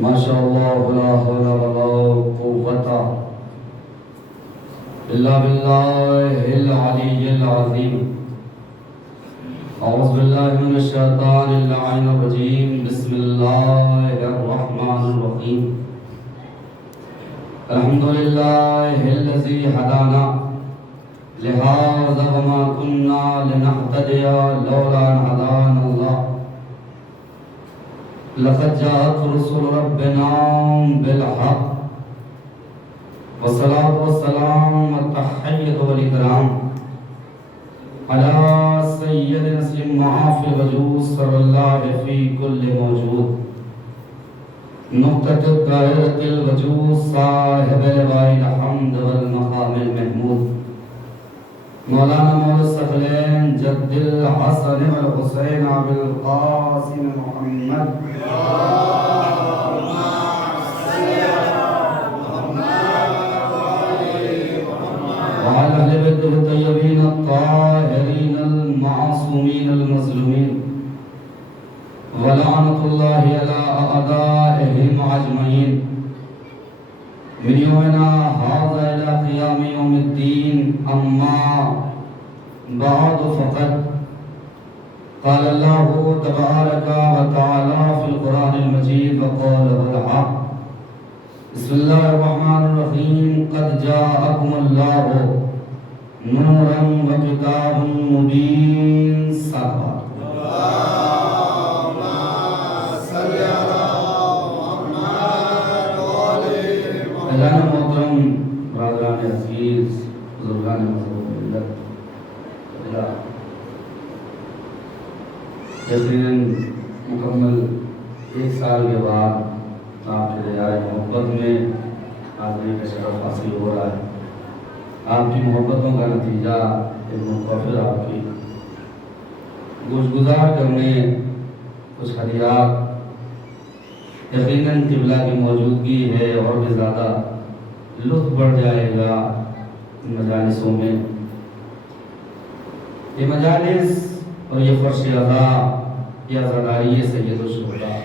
ماشاءاللہ لا حول ولا قوة الا باللہ العلی العظیم اعوذ باللہ من الشیطان اللعین الرجیم بسم اللہ الرحمن الرحیم الحمدللہ الذی ہدانا لہذا وما کننا لنہتدی لولا ان ہدانا اللہ لقد جاءت رسل ربنا بالحق والصلاة والسلام والتحية والإكرام على سيد نسل معاف الوجود صلى الله في كل موجود نقطة الدائرة الوجود صاحب لواء الحمد والمقام المحمود مولانا مولا الثقلين جد الحسن والحسين أبي القاسم محمد وعلى أهل بيته الطيبين الطاهرين المعصومين المظلومين ولعنة الله على أعدائهم أجمعين من يومنا هذا إلى قيام يوم الدين أما بعد فقد قال الله تبارك وتعالى في القرآن المجيد وقال الحق بسم الله الرحمن الرحيم قد جاءكم الله نورا وكتاب مبين صدق اعلان محترم برادران عزیز بزرگان ملت یقیناً مکمل ایک سال کے بعد آپ کے دریائے محبت میں آدمی کا شرف حاصل ہو رہا ہے. آپ کی محبتوں کا نتیجہ ایک متوفر آپ کی گوش گزار کرنے کچھ ہدیات یقیناً قبلہ کی موجودگی ہے اور بھی زیادہ لطف بڑھ جائے گا ان مجالسوں میں. یہ مجالس اور یہ فرش ادا یا عزاداری سید الشہداء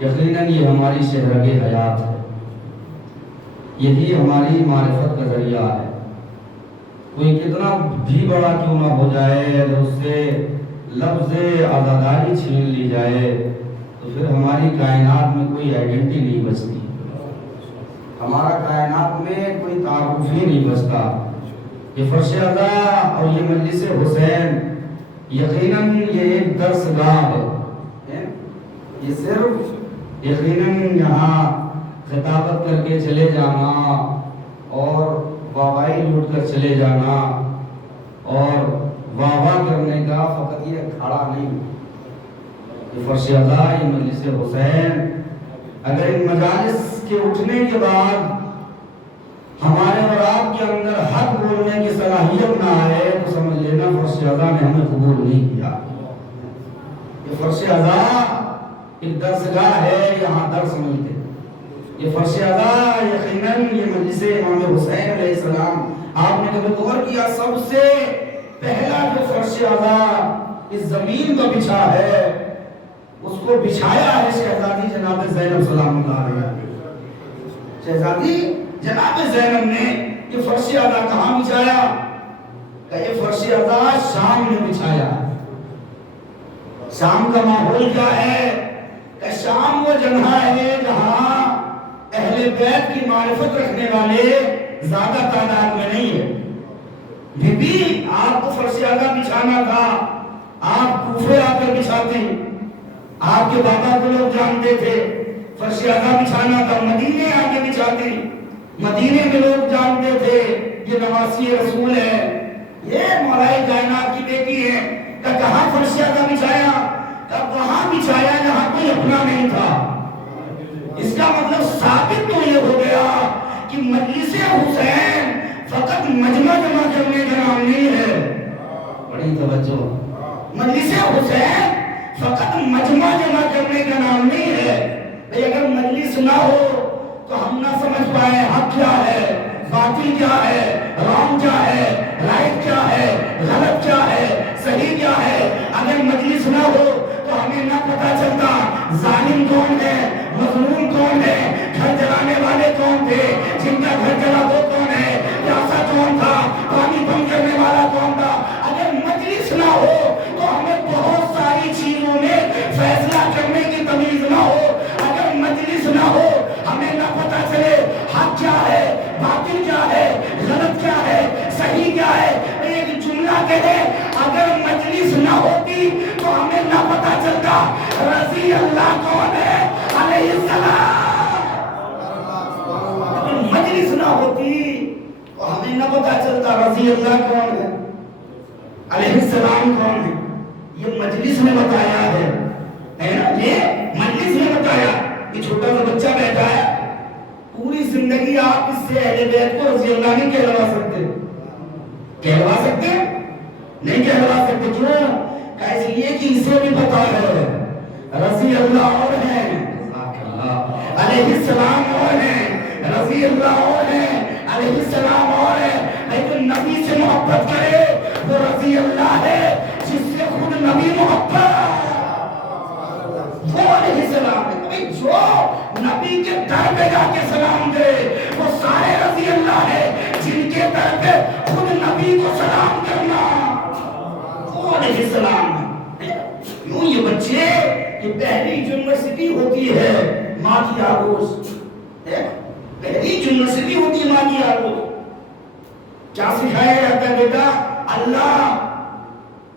یقیناً یہ ہماری شہرگ حیات ہے, یہی ہماری معرفت کا ذریعہ ہے. کوئی کتنا بھی بڑا کیوں نہ ہو جائے اگر اس سے لفظ عزاداری چھین لی جائے تو پھر ہماری کائنات میں کوئی آئیڈینٹی نہیں بچتی, ہمارا کائنات میں کوئی تعارف ہی نہیں بچتا. یہ فرش ادا اور یہ مجلس حسین یقیناً یہ ایک درس گاہ ہے. یہ صرف یقیناً یہاں خطابت کر کے چلے جانا اور واہوائی لوٹ کر چلے جانا اور واہ واہ کرنے کا فقط یہ کھڑا نہیں. یہ فرش ادا یہ مجلس حسین اگر ان مجالس کے اٹھنے کے بعد ہمارے اور آپ کے اندر حق بولنے کی صلاحیت نہ آئے تو سمجھ لینا فرش ادا نے ہمیں قبول نہیں کیا. یہ فرش ادا ایک درسگاہ ہے, یہاں درس ملتے. یہ فرش ادا یقیناً یہ مجلس امام حسین علیہ السلام آپ نے کبھی غور کیا سب سے پہلا جو فرش ادا اس زمین کا بچھا ہے اس کو بچھایا ہے شہزادی جناب زینب سلام اللہ علیہ. شہزادی جناب زینب نے یہ فرش ادا کہاں بچھایا؟ کہ یہ فرش ادا شام میں بچھایا. شام کا ماحول کیا ہے؟ کہ شام وہ جگہ ہے جہاں اہل بیت کی معرفت رکھنے والے زیادہ تعداد میں نہیں ہے. بی بی آپ کو فرش ادا بچھانا تھا, آپ کوفے آ کر بچھاتے, آپ کے بابا کو لوگ جانتے تھے. فرش ادا بچھانا تھا مدینے آ کے بچھاتے, مدینے کے لوگ جانتے تھے یہ نواسی رسول ہے, یہ مولا کائنات کی بیٹی ہے. کہ کہاں فرش ادا بچھایا؟ کہ وہاں بچھایا جہاں کوئی اپنا نہیں تھا. اس کا مطلب ثابت تو یہ ہو گیا کہ مجلس حسین فقط مجمع جمع کرنے کا نام نہیں ہے. بڑی توجہ, مجلس حسین فقط مجمع جمع کرنے کا نام نہیں ہے. اگر مجلس نہ ہو تو ہم نہ سمجھ پائے حق کیا ہے, باطل کیا ہے، رانگ کیا ہے، رائٹ کیا ہے، غلط کیا ہے، صحیح کیا ہے۔ اگر مجلس نہ ہو تو ہمیں نہ پتا چلتا ظالم کون ہے، مظلوم کون ہے، گھر جلانے والے کون تھے، جن کا گھر جلا وہ کون ہے، پیاسا کون تھا، پانی بند کرنے والا کون تھا۔ اگر مجلس نہ ہو تو ہمیں بہت ساری چیزوں میں فیصلہ کرنے کی تمیز نہ ہو۔ اگر مجلس نہ ہو ہمیں نہ پتا چلے حق کیا ہے، باطل کیا ہے، غلط کیا ہے، صحیح کیا ہے۔ ایک جملہ کہے اگر مجلس نہ ہوتی تو ہمیں نہ پتا چلتا رضی اللہ کون ہے علیہ السلام۔ اگر مجلس نہ ہوتی تو ہمیں نہ پتا چلتا رضی اللہ کون ہے، علیہ السلام کون ہے۔ یہ مجلس میں بتایا ہے نا، یہ مجلس میں بتایا۔ یہ چھوٹا سا بچہ بیٹھا ہے، پوری زندگی آپ اس سے اہل بیت کو رضی اللہ نہیں کہلوا سکتے، کہلوا سکتے نہیں کہلوا سکتے۔ کیوں؟ اس لیے کہ اسے بھی پتا ہے رضی اللہ اور ہیں، علیہ السلام اور ہیں، رضی اللہ اور ہیں، علیہ السلام اور ہیں۔ لیکن نبی سے محبت کرے وہ رضی اللہ ہے جس سے خود نبی محبت، وہ علیہ السلام ہے۔ جو نبی کے در پہ جا کے سلام دے وہ سارے رضی اللہ ہے، جن کے در پہ خود نبی کو سلام کرنا وہ علیہ السلام ہے۔ یوں یہ بچے، یہ پہلی یونیورسٹی ہوتی ہے ماں کی آغوش، پہلی یونیورسٹی ہوتی ہے ماں کی آغوش۔ کیا سکھایا جاتا ہے بیٹا؟ اللہ،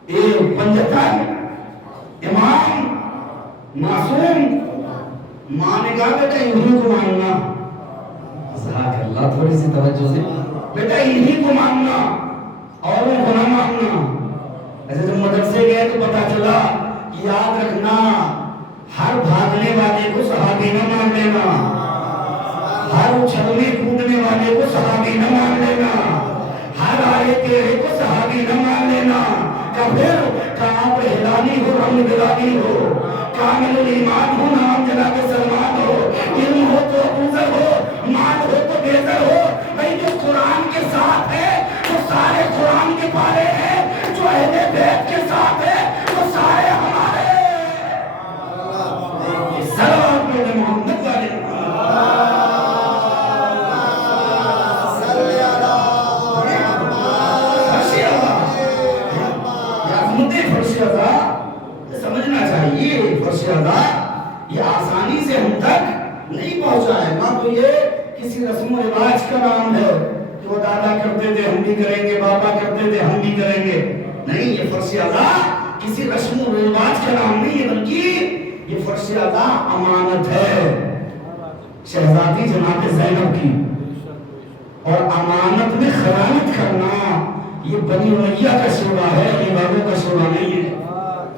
ایک پنجتن، امام، معصوم۔ ماں نے کہا بیٹا انہی کو ماننا، اللہ تھوڑی سی توجہ سے، بیٹا انہی کو ماننا اور ان کو نہ ماننا۔ ایسے جب مدرسے گئے تو پتا چلا کہ یاد رکھنا ہر بھاگنے والے کو صحابی نہ مان لینا، ہر اچھلنے کودنے والے کو صحابی نہ مان لینا، ہر آئے تیرے کو صحابی نہ مان لینا۔ پھر کہاں پہ ہلانی ہو، رنگ دلانی ہو، کامل ایمان ہو، نام جناب سلمان ہو، علم ہو تو ابوذر ہو، مال ہو تو بیزر ہو۔ بھئی جو قرآن کے ساتھ ہے وہ سارے قرآن کے پارے ہیں، جو اہل بیت کے ساتھ ہے وہ سارے ہمارے۔ سلام پہ محمد والے سمجھنا چاہیے۔ فرش ادا یہ آسانی سے ہم تک نہیں پہنچا ہے، نہ تو یہ کسی رسم و رواج کا نام ہے جو دادا کرتے تھے ہم بھی کریں گے، بابا کرتے تھے ہم بھی کریں گے، نہیں۔ یہ فرش ادا کسی رسم و رواج کا نام نہیں ہے، بلکہ یہ فرش ادا امانت ہے شہزادی جناب زینب کی۔ اور امانت میں خیانت کرنا یہ بنی امیہ کا شعبہ ہے، علی والوں کا شعبہ نہیں ہے۔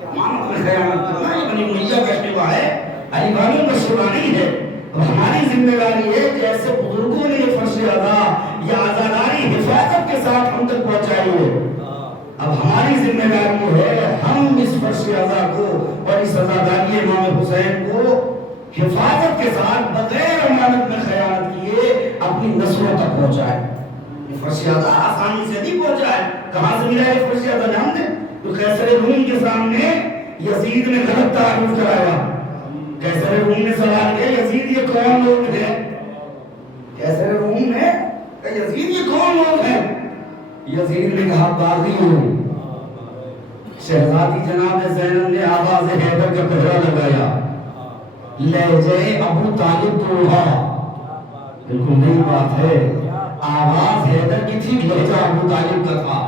امانت میں خیانت کرنا یہ بنی امیہ کا شعبہ ہے، علی والوں کا شعبہ نہیں ہے۔ اب ہماری ذمہ داری ہے کہ ایسے بزرگوں نے یہ فرض ادا یا عزاداری حفاظت کے ساتھ ہم تک پہنچائی ہے۔ اب ہماری ذمہ داری ہے ہم اس فرض ادا کو اور اس عزاداری امام حسین کو حفاظت کے ساتھ بغیر امانت میں خیانت کیے اپنی نسلوں تک پہنچائے۔ یہ فرض ادا آسانی سے نہیں پہنچا ہے۔ کہاں سے ملا یہ فرض ادا؟ جان دیں تو قیصر روم کے سامنے یزید نے غلط تعارف کرایا۔ قیصر روم نے سوال کیا یزید یہ کون لوگ ہیں؟ قیصر روم نے کہا یزید یہ کون لوگ ہیں؟ یزید نے کہا باغی ہوں۔ شہزادی جناب زینب نے آواز حیدر کا پہرا لگایا، لہجہ ابو طالب کو رہا۔ بالکل نئی بات ہے، آواز حیدر کی تھی، لہجہ ابو طالب کا تھا۔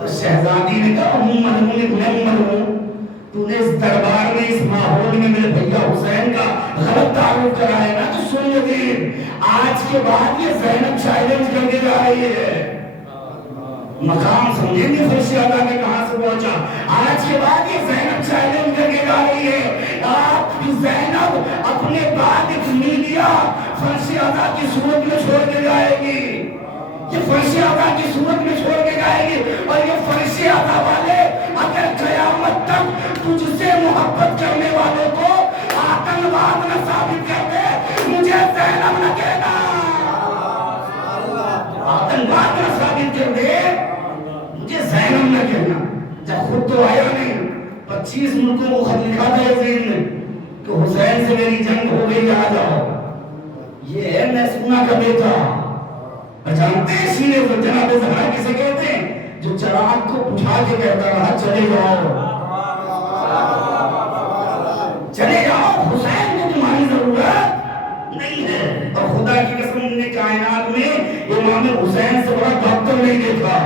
تو شہزادی نے کہا محمد ہوں، تو نے اس دربار میں اس ماحول میں میرے بھیا حسین کا غلط تعارف کرا ہے نا، تو سن یزید آج کے بعد یہ زینب چیلنج کر کے جا رہی ہے۔ مقام سمجھیں گے فرش ادا کے کہاں سے پہنچا۔ آج کے بعد یہ زینب چیلنج کر کے جا رہی ہے، آپ کی زینب اپنے بعد ایک میڈیا فرش ادا کی صورت میں چھوڑ کے جائے گی، یہ فرش ادا کی صورت میں چھوڑ کے جائے گی۔ اور یہ فرش ادا والے اگر قیامت تک تجھ سے محبت کرنے والوں کو آتنکواد نہ ثابت کر دے، مجھے زینب نہ کہنا۔ خود تو آیا نہیں، 25 ملکوں کو خط لکھا تھا یزید نے کہ حسین سے میری جنگ ہو گئی، آ جاؤ۔ یہ ہے میسونہ کا بیٹا، جانتے ہیں سینے پر جناب زہرا کسے کہتے ہیں؟ جو چراغ کو بجھا کے کہتا رہا چلے جاؤ، چلے جاؤ، حسین کو تمہاری ضرورت نہیں ہے۔ اور خدا کی قسم نے کائنات میں امام حسین سے بڑا ڈاکٹر نہیں دیکھا،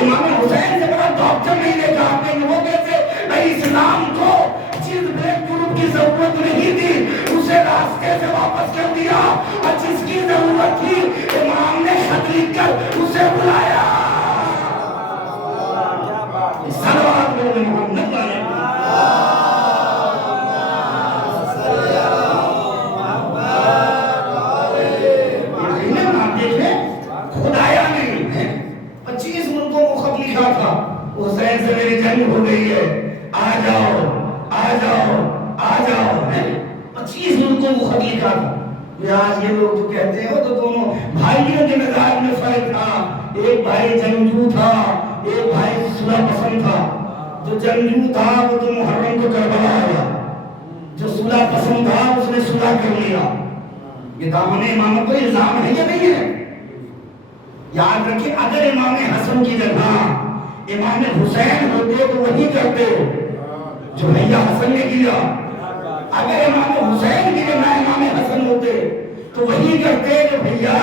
امام حسین سے بڑا ڈاکٹر نہیں دیکھا۔ آپ نے وہ کہتے بھائی اسلام کو جس بریک گروپ کی ضرورت نہیں تھی اسے راستے سے واپس کر دیا، اور جس کی ضرورت تھی امام نے خط لکھ کر اسے بلایا۔ صلوات علی محمد خدایا نہیں ہے، 25 ملکوں کو خط لکھا تھا حسین سے میری جنگ ہو گئی ہے، آ جاؤ آ جاؤ آ جاؤ۔ 25 ملکوں کو خط لکھا تھا۔ آج یہ لوگ جو کہتے ہیں وہ تو دونوں بھائیوں کے مزاج میں فرق تھا، ایک بھائی جنگجو تھا، ایک بھائی صلح پسند تھا۔ جو جنگجو تھا وہ تو محرم کو کربلا آیا، جو صلح پسند تھا اس نے صلح کر لیا۔ یہ دامن امامت پر الزام ہے یا نہیں ہے؟ یاد رکھیں اگر امام حسن کی جگہ امام حسین ہوتے تو وہی کرتے جو بھیا حسن نے کیا، اگر امام حسین کی جگہ امام حسن ہوتے تو وہی کرتے جو بھیا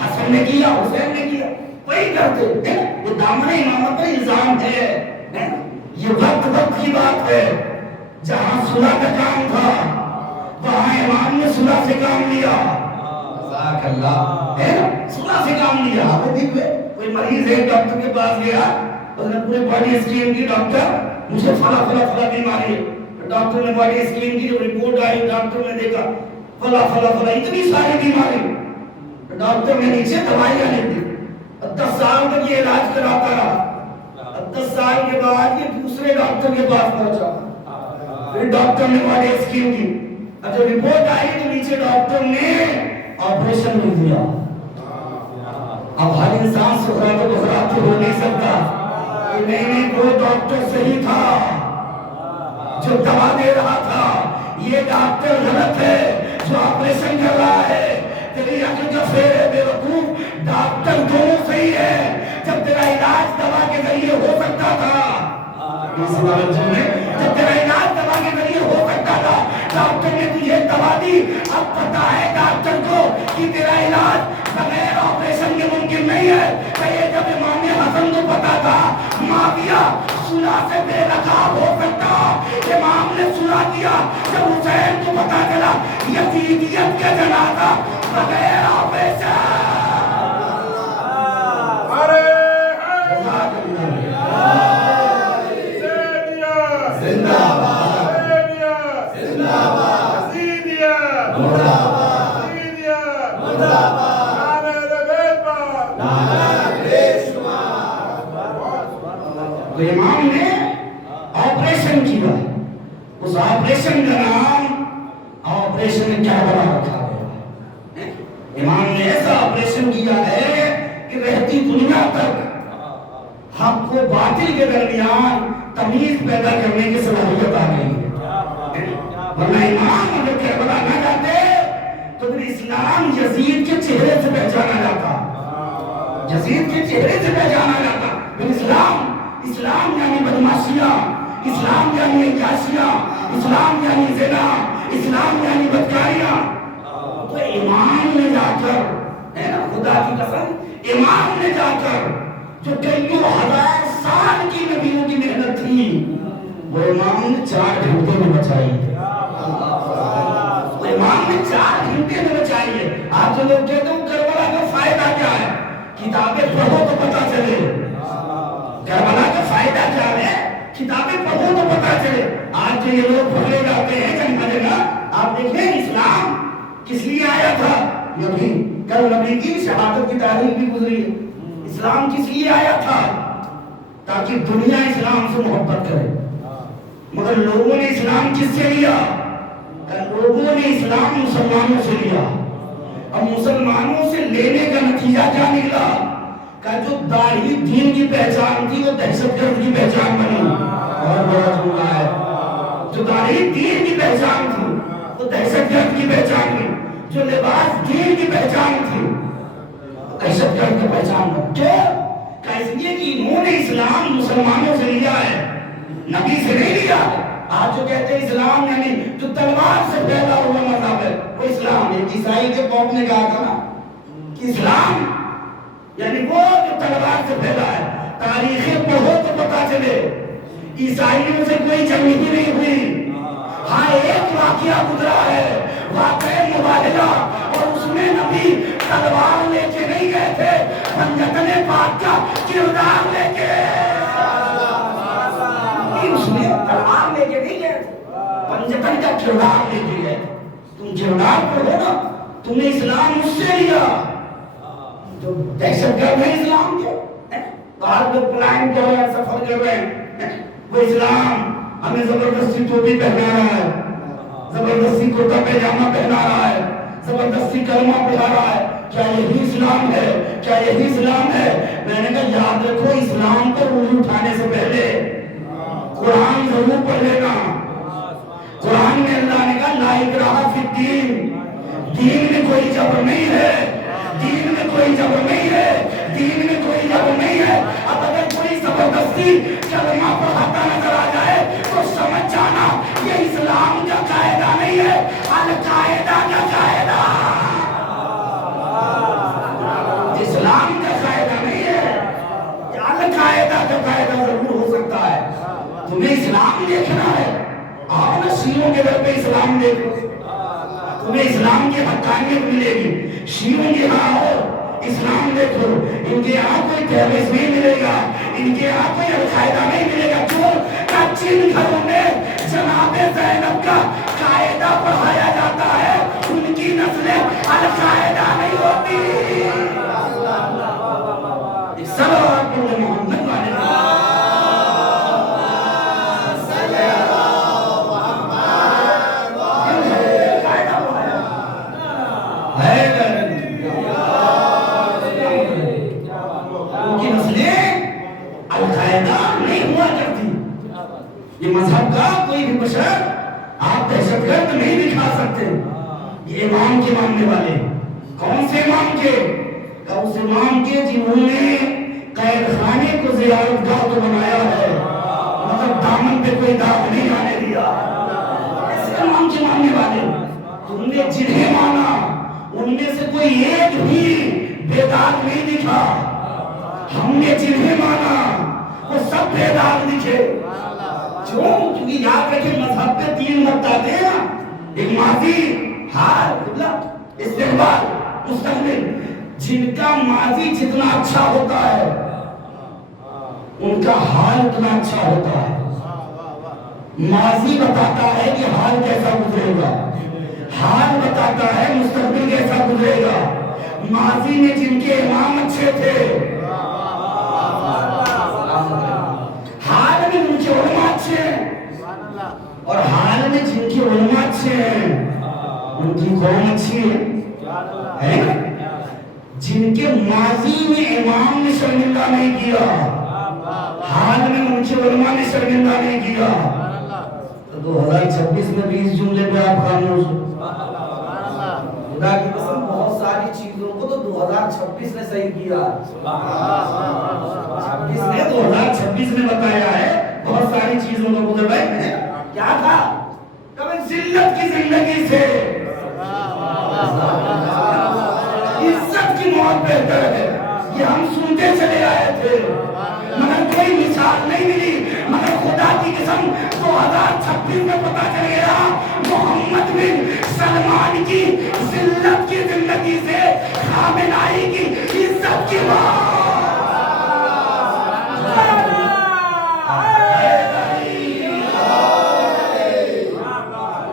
حسن نے کیا، حسین نے کیا، وہی کرتے۔ یہ دامن امامت پر الزام ہے، یہ وقت کی بات ہے۔ جہاں صلح کا کام تھا وہاں امام نے صلح سے کام لیا، صلح سے کام لیا۔ آپ نے دیکھے کوئی مریض ہے ڈاکٹر کے پاس گیا، اس نے پورے باڈی اسکین کی، ڈاکٹر مجھے فلا فلا فلا بیماری ہے، ڈاکٹر نے باڈی اسکین کی، جو رپورٹ آئی ڈاکٹر نے دیکھا فلا فلا فلا اتنی ساری بیماری، ڈاکٹر نے نیچے دوائیاں لکھ دی۔ 10 سال تک یہ علاج کراتا رہا، 10 سال کے بعد یہ دوسرے ڈاکٹر کے پاس پہنچا، پھر ڈاکٹر نے باڈی اسکین کی، اور جب رپورٹ آئی تو نیچے ڈاکٹر نے آپریشن لکھ دیا۔ اب ہر انسان سے خراب تو خراب تو ہو نہیں سکتا، نہیں کوئی ڈاکٹر صحیح تھا جو دوا دے رہا تھا، یہ ڈاکٹر غلط ہے جو آپریشن کر رہا ہے۔ تیری عقل کا فیر ہے بے وقوف، ڈاکٹر دونوں صحیح ہے۔ جب تیرا علاج دوا کے ذریعے ہو سکتا تھا، جب تیرا علاج دوا کے ذریعے ہو سکتا تھا، ڈاکٹر نے تجھے دوا دی، اب پتا ہے ڈاکٹر کو کہ تیرا علاج بغیر آپریشن کے ممکن نہیں ہے۔ کہ یہ جب امام حسن کو پتا تھا معاویہ صلح سے بے نقاب ہو سکتا، امام نے صلح کیا۔ جب حسین کو پتا چلا یزیدیت کا جنازہ بغیر آپریشن، تو امام نے آپریشن کیا، اس آپریشن کا نام آپریشن کیا بنا رکھا گیا۔ امام نے ایسا آپریشن کیا ہے کہ رہتی دنیا تک حق و باطل کے درمیان تمیز پیدا کرنے کی صلاحیت آ گئی ہے۔ ورنہ امام اگر کربلا نہ جاتے تو پھر اسلام یزید کے چہرے سے پہچانا جاتا، یزید کے چہرے سے پہچانا جاتا۔ پھر اسلام یعنی بدماشیاں، اسلام یعنی عیاشیاں، اسلام یعنی زنا، اسلام یعنی بدکاریاں۔ تو امام نے جا کر، ہے نا خدا کی قسم، امام نے جا کر جو کئیوں ہزار سال کی نبیوں کی محنت تھی وہ امام نے 4 گھنٹے میں بچائی ہے۔ وہ امام نے 4 گھنٹے میں بچائی ہے۔ آپ جو لوگ کہتے ہیں کربلا کا فائدہ کیا ہے؟ کتابیں پڑھو تو پتہ چلے۔ کربلا کا فائدہ کیا ہے؟ کتابیں پڑھو تو پتہ چلے۔ آج جو یہ لوگ پڑھنے جاتے ہیں جگہ جگہ، آپ دیکھیں اسلام کس لیے آیا تھا؟ نبی، کل نبی کی شہادت کی تاریخ بھی گزری ہے۔ اسلام کس لیے آیا تھا؟ تاکہ دنیا اسلام سے محبت کرے۔ مگر لوگوں نے اسلام کس سے لیا؟ لوگوں نے اسلام مسلمانوں سے لیا۔ اب مسلمانوں سے لینے کا نتیجہ کیا نکلا؟ کہ جو داڑھی دین کی پہچان تھی وہ دہشت گرد کی پہچان بنی. بہت بڑا جملہ ہے. جو داڑھی دین کی پہچان تھی وہ دہشت گرد کی پہچان بنی. جو لباس دین کی پہچان تھی دہشت گرد کی پہچان بنی. کیوں؟ کہ اس لیے کہ انہوں نے اسلام مسلمانوں سے لیا ہے, نبی سے نہیں لیا. آج جو کہتے ہیں اسلام یعنی جو تلوار سے پھیلا ہوا مذہب ہے وہ اسلام ہے. عیسائی کے پوپ نے کہا تھا نا کہ اسلام یعنی وہ جو تلوار سے پھیلا ہے. تاریخیں پڑھو تو پتا چلے عیسائیوں سے کوئی جنگ ہی نہیں ہوئی. ہاں ایک واقعہ گزرا ہے, واقعہ مبادلہ, اور اس میں نبی تلوار لے کے نہیں گئے تھے, پنجتن پاک کا کردار لے کے. اس میں تلوار لے کے نہیں گئے, پنجتن کا کردار لے کے گئے. تم کردار پڑھو نا, تم نے اسلام اس سے لیا. جو دہشت گرد ہے اسلام کے, باہر لوگ پلان کر رہے ہیں, سفر کر رہے ہیں, وہ اسلام ہمیں زبردستی ٹوپی پہنا رہا ہے, زبردستی کرتا پیجامہ پہنا رہا ہے, زبردستی کلمہ پڑھا رہا ہے. کیا یہی اسلام ہے؟ کیا یہی اسلام ہے؟ میں نے کہا یاد رکھو, اسلام کو روح اٹھانے سے پہلے قرآن ضرور پڑھ لینا. قرآن میں اللہ نے کہا لا اکراہ فی الدین, دین میں کوئی جبر نہیں ہے, دین میں کوئی جبر نہیں ہے, دین میں کوئی جبر نہیں ہے. اب اگر کوئی زبردستی کلمہ پڑھاتا نظر آ جائے تو سمجھ جانا یہ اسلام کا قاعدہ نہیں ہے, القاعدہ کا قاعدہ. اسلام کا قاعدہ نہیں ہے, القاعدہ کا قاعدہ ضرور ہو سکتا ہے. تمہیں اسلام دیکھنا ہے, آپ نا شیعوں کے در پہ اسلام دیکھو, تمہیں اسلام کی حقانیت ملے گی. شیعوں کے ہاں ہو اسلام دیکھو, ان کے یہاں کوئی ٹیررسٹ نہیں ملے گا, ان کے یہاں کوئی القاعدہ نہیں ملے گا. کیوں کہ جن گھروں میں جناب زینب کا قاعدہ پڑھایا جاتا ہے ان کی نسلیں القاعدہ نہیں ہوتی. سلوات محمد والے مذہب کا کوئی بھی بشر آپ دہشت گرد نہیں دکھا سکتے. یہ امام کے ماننے والے, کون سے امام کے؟ اس امام کے جنہوں نے قید خانے کو زیارت گاہ تو بنایا ہے, مطلب دامن پہ کوئی داغ نہیں آنے دیا. ایسے امام کے ماننے والے تم نے جنہیں مانا ان میں سے کوئی ایک بھی بے داغ نہیں دکھا. ہم نے جنہیں مانا وہ سب بے داغ دکھے. کیونکہ یاد رکھیں مذہب پہ تین نقطہ آتے ہیں نا, ایک ماضی, حال, استقبال, مستقبل. جن کا ماضی جتنا اچھا ہوتا ہے ان کا حال اتنا اچھا ہوتا ہے. ماضی بتاتا ہے کہ حال کیسا گزرے گا, حال بتاتا ہے مستقبل کیسا گزرے گا. ماضی میں جن کے امام اچھے تھے حال میں ان کے علماء اچھے ہیں, اور حال میں جن کے علماء اچھے ہیں ان کی قوم اچھی ہے. جن کے ماضی میں امام نے شرمندہ نہیں کیا حال میں ان کے علماء نے شرمندہ نہیں کیا. 2026 میں 20 جملے پہ آپ خاموش ہو. خدا کی قسم بہت ساری چیزوں کو تو 2026 نے صحیح کیا, 2026 میں بتایا ہے. بہت ساری چیزوں کو گزر بھائی کیا تھا, کبھی ذلت کی زندگی سے عزت کی موت بہتر ہے. یہ ہم سنتے چلے آئے تھے مگر کوئی مثال نہیں ملی. مگر خدا کی قسم 2026 میں پتا چل گیا محمد بن سلمان کی ذلت کی زندگی سے خامنائی کی عزت کی موت.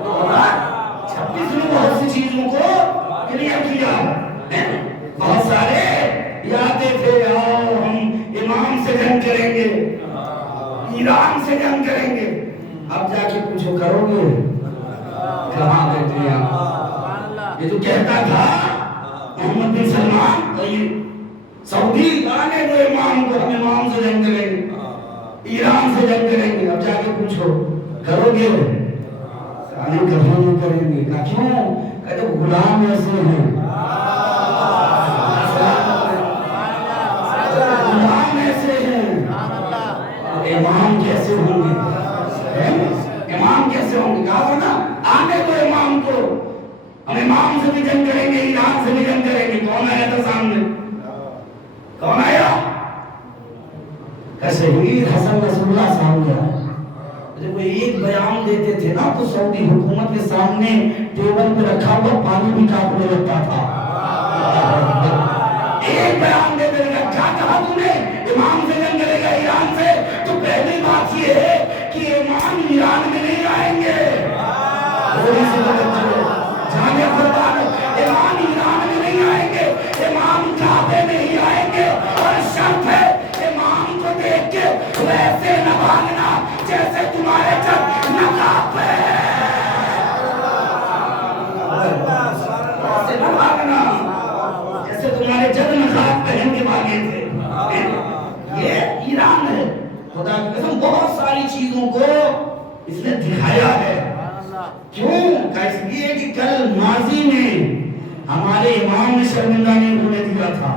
2026 میں بہت سی چیزوں کو کلیئر کیا. بہت سارے یادیں تھے, آؤ ہم امام سے جنگ کریں گے, ایران سے جنگ کریں گے. اب جا کے پوچھو کرو گے, کہاں بیٹھے آپ. یہ تو کہتا تھا محمد بن سلمان, سعودی آنے دو امام کو، ہم امام سے جنگ کریں گے، ایران سے جنگ کریں گے۔ اب جا کے پوچھو کرو گے؟ کبھی نہیں کریں گے۔ کہا کیوں؟ کہتے غلام ایسے ہیں، غلام ایسے ہیں، امام کیسے ہوں گے؟ امام کیسے ہوں گے؟ کہا تھا نا آنے دو امام کو، ہم امام سے بھی جنگ کریں گے، ایران سے بھی جنگ کریں گے۔ کون آیا تھا سامنے؟ کون آیا؟ کہ شہید حسن رسول اللہ سامنے آیا۔ جب وہ ایک بیان دیتے تھے نا تو سعودی حکومت کے سامنے ٹیبل پہ رکھا ہوا پانی بھی کاپنے لگتا تھا۔ ایک بیان دیتے تھے، کیا کہا تم نے؟ امام سے جنگ کرے گا ایران سے؟ تو پہلی بات یہ ہے کہ امام ایران میں نہیں آئیں گے۔ تھوڑی سی جانے قربان، امام ایران میں نہیں آئیں گے، امام کعبے میں ہی آئیں گے، اور شرط ہے امام کو دیکھ کے ویسے نہ بھاگنا جیسے تمہارے جب نقاب ہے، ویسے نہ بھاگنا جیسے تمہارے جب نقاب پہن کے بھاگے تھے۔ یہ ایران ہے، خدا کی قسم بہت ساری چیزوں کو اس نے دکھایا ہے۔ کیوں؟ کہ اس لیے کہ کل ماضی میں ہمارے امام نے شرمندہ نہیں ہونے دیا تھا،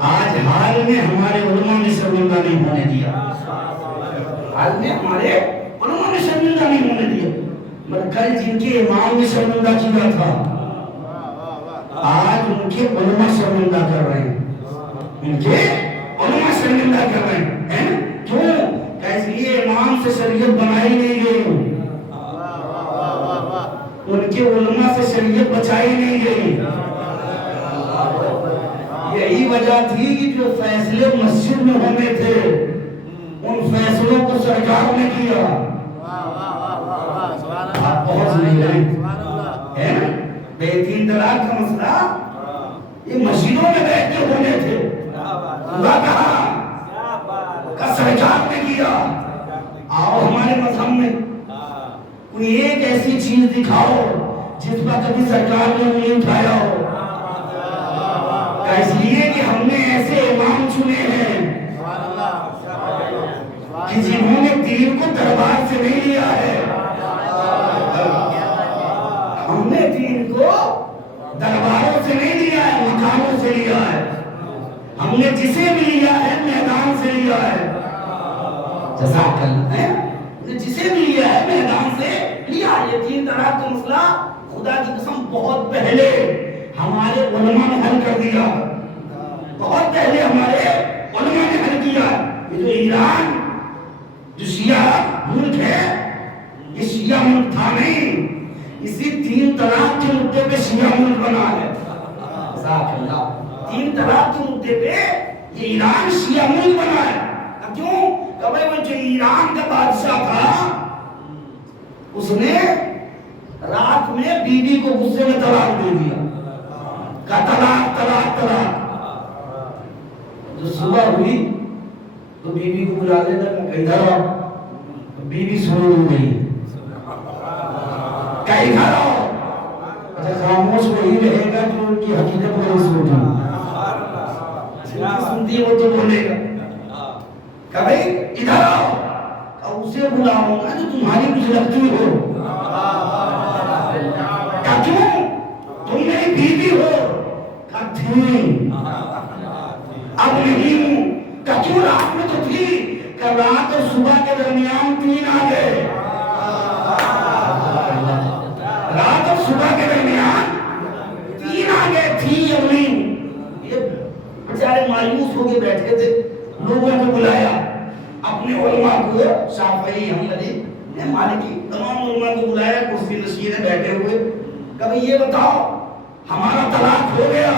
آج حال میں ہمارے علماء نے شرمندہ نہیں ہونے دیا، حال میں ہمارے علماء نے شرمندہ نہیں ہونے دیا۔ مگر کل جن کے امام نے شرمندہ کیا تھا آج ان کے علماء شرمندہ کر رہے ہیں، ان کے علماء شرمندہ کر رہے ہیں۔ کیوں؟ کہ اس لیے امام سے شریعت بنائی نہیں گئی، ان کے علماء سے شریعت بچائی نہیں گئی۔ یہی وجہ تھی کہ جو فیصلے مسجد میں ہونے تھے ان فیصلوں کو سرکار نے کیا۔ آپ پہنچ نہیں رہے ہیں، بے تین طلاق کا مسئلہ یہ مسجدوں میں بیٹھ کے ہونے تھے، خدا کہا کہ سرکار نے کیا۔ آؤ ہمارے مذہب میں کوئی ایک ایسی چیز دکھاؤ جس پر کبھی سرکار نے انگلی اٹھایا ہو۔ اس لیے کہ ہم نے ایسے امام چنے ہیں کہ جنہوں نے دین کو دربار سے نہیں لیا ہے، ہم نے دین کو درباروں سے نہیں لیا ہے، مقاموں سے لیا ہے۔ ہم نے جسے بھی لیا ہے میدان سے لیا ہے، جزاک اللہ، جسے بھی لیا ہے میدان سے لیا ہے۔ یہ تین طلاق کا مسئلہ خدا کی قسم بہت پہلے ہمارے علماء نے حل کر دیا، بہت پہلے ہمارے علماء نے حل کیا۔ یہ جو ایران جو شیعہ ملک ہے یہ شیعہ ملک تھا نہیں، اسی تین طلاق کے مدعے پہ شیعہ ملک بنا ہے۔ جزاک اللہ، تین طلاق کے مدعے پہ یہ ایران شیعہ ملک بنا ہے۔ کیوں؟ کہ بھائی وہ جو ایران کا بادشاہ تھا اس نے رات میں بیوی کو غصے میں طلاق دے دیا، کہ طلاق طلاق طلاق۔ جو صبح ہوئی تو بیوی کو بلا لیتا کہ ادھر آؤ، بیوی سنو نہیں، کہ ادھر آؤ۔ اچھا خاموش وہی رہے گا جو ان کی حقیقت کو نہیں سنتی، سنتی وہ تو بولے گا کہ بھائی ادھر آؤ، کہ اسے بلاؤں گا جو تمہاری کچھ لگتی ہو۔ کہ کیوں؟ تم میری بیوی ہو؟ کہ تھی، اب نہیں ہوں۔ کہ کیوں؟ رات میں تو تھی۔ کہ رات اور صبح کے درمیان تین آ گئے، رات اور صبح کے درمیان تین آ گئے، تھی اب نہیں۔ یہ بیچارے مایوس ہو کے بیٹھے تھے، لوگوں کو بلایا، اپنے علماء کو، شافعی، حنبلی، مالکی، تمام علماء کو بلایا، کرسی نشین بیٹھے ہوئے۔ کہ بھئی یہ بتاؤ ہمارا طلاق ہو گیا؟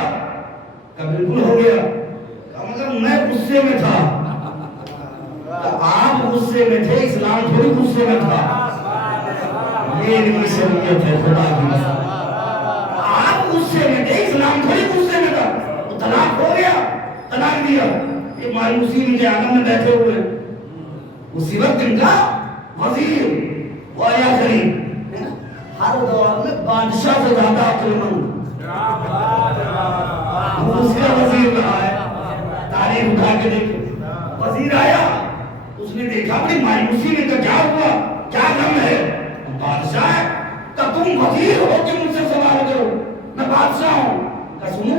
کہ بالکل ہو گیا۔ کہ مگر میں غصے میں تھا۔ کہ آپ غصے میں تھے، اسلام تھوڑی غصے میں تھا، یہ ان کی شریعت ہے خدا کی قسم۔ آپ غصے میں تھے، اسلام تھوڑی غصے میں تھا، تو طلاق ہو گیا، طلاق دیا۔ یہ مایوسی میں جہنم میں بیٹھے ہوئے، اسی وقت ان کا وزیر وہ آیا کریم، ہر دور میں بادشاہ سے زیادہ عقل مند، اب اس کا وزیر رہا ہے. تاریخ اٹھا کے دیکھو, وزیر آیا, اس نے دیکھا بڑی مایوسی میں, کہا کیا ہوا, کیا غم ہے؟ بادشاہ ہے. کہ تم وزیر ہو کہ مجھ سے سوال کرو, میں بادشاہ ہوں. کہ سنو,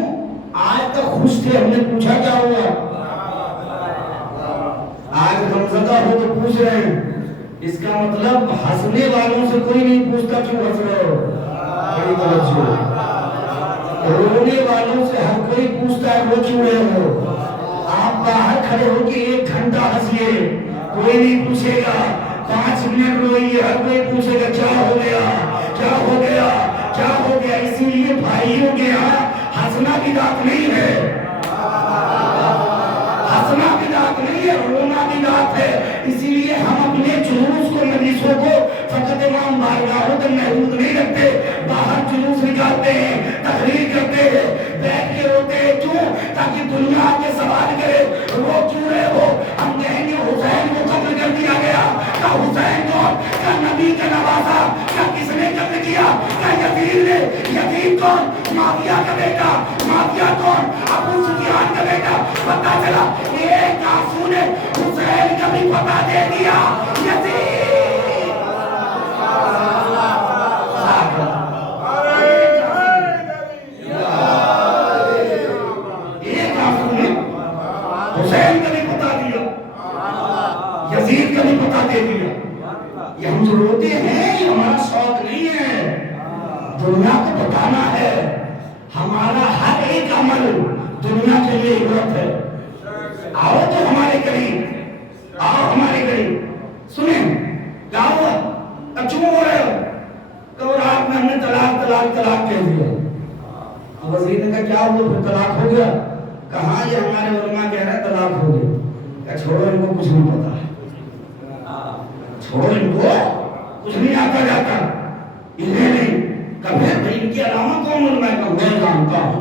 آج تک خوش تھے, ہم نے پوچھا کیا ہوا, آج غمزدہ ہو تو پوچھ رہے ہیں. اس کا مطلب ہنسنے والوں سے کوئی نہیں پوچھتا کیوں ہنس رہے ہو, بڑی توجہ. رونے والوں سے ہر کوئی پوچھتا ہے وہ کیوں رہے ہو. آپ باہر کھڑے ہو کے 1 گھنٹہ ہنسیے, کوئی نہیں پوچھے گا. 5 منٹ روئیے, ہر کوئی پوچھے گا کیا ہو گیا, کیا ہو گیا, کیا ہو گیا. اسی لیے بھائیوں کے یہاں ہنسنا بدعت نہیں ہے, ہنسنا بدعت نہیں ہے, رونا بدعت ہے. اسی لیے ہم اپنے جلوس کو, مجلسوں کو فقط امام بارگاہوں تک محدود نہیں رکھتے. باہر جلوس نکالتے ہیں, تقریر کرتے ہیں, بیٹھ کے روتے ہیں. کیوں؟ تاکہ دنیا کے سوال کرے رو کیوں رہے ہو. ہم کہیں گے حسین کو قتل کر دیا گیا. کیا حسین کون؟ کیا نبی کا نوازا؟ کیا کس نے قتل کیا؟ کیا یزید نے؟ یزید کون؟ معاویہ کا بیٹا. معاویہ کون؟ ابو سفیان کا بیٹا. پتہ چلا ایک آنسو نے حسین کا بھی پتہ دے دیا. یزید حسین کا بھی پتا دیا, یزید کا بھی پتا دے دیا. یہ ہم جو روتے ہیں یہ ہمارا شوق نہیں ہے, دنیا کو بتانا ہے. ہمارا ہر ایک عمل دنیا کے لیے عبرت ہے. آؤ تو ہمارے قریب, آؤ ہمارے قریب. سنیں کیا ہوا, کیوں ہو رہے ہو؟ کہ رات میں ہم نے طلاق طلاق طلاق کہہ دیا. وزیر نے کہا کیا ہوا, پھر طلاق ہو گیا؟ کہاں یہ ہمارے علماء کہہ رہے ہیں طلاق ہو گئی. کہ چھوڑو ان کو کچھ نہیں پتا ہے, چھوڑو ان کو کچھ نہیں آتا جاتا, انہیں نہیں. کہ پھر ان کی علامہ کون علماء کا؟ میں جانتا ہوں,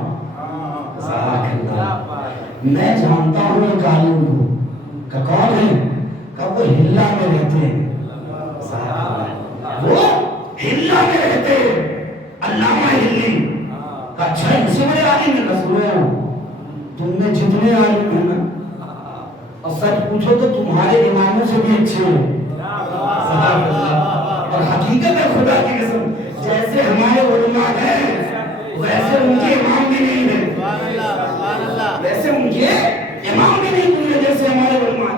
میں جانتا ہوں ایک عالم کو. کہ کون ہے؟ کہ وہ ہلا میں رہتے ہیں, وہ ہلا میں رہتے ہیں, علامہ ہلی. اچھا ان سے بڑے عالم ہیں؟ رسولوں تم نے جتنے عالم ہیں نا, اور سچ پوچھو تو تمہارے اماموں سے بھی اچھے ہیں. اور حقیقت ہے خدا کی قسم, جیسے ہمارے علماء ہیں ویسے ان کے امام بھی نہیں ہیں, ویسے ان کے امام بھی نہیں ہوئے جیسے ہمارے علماء.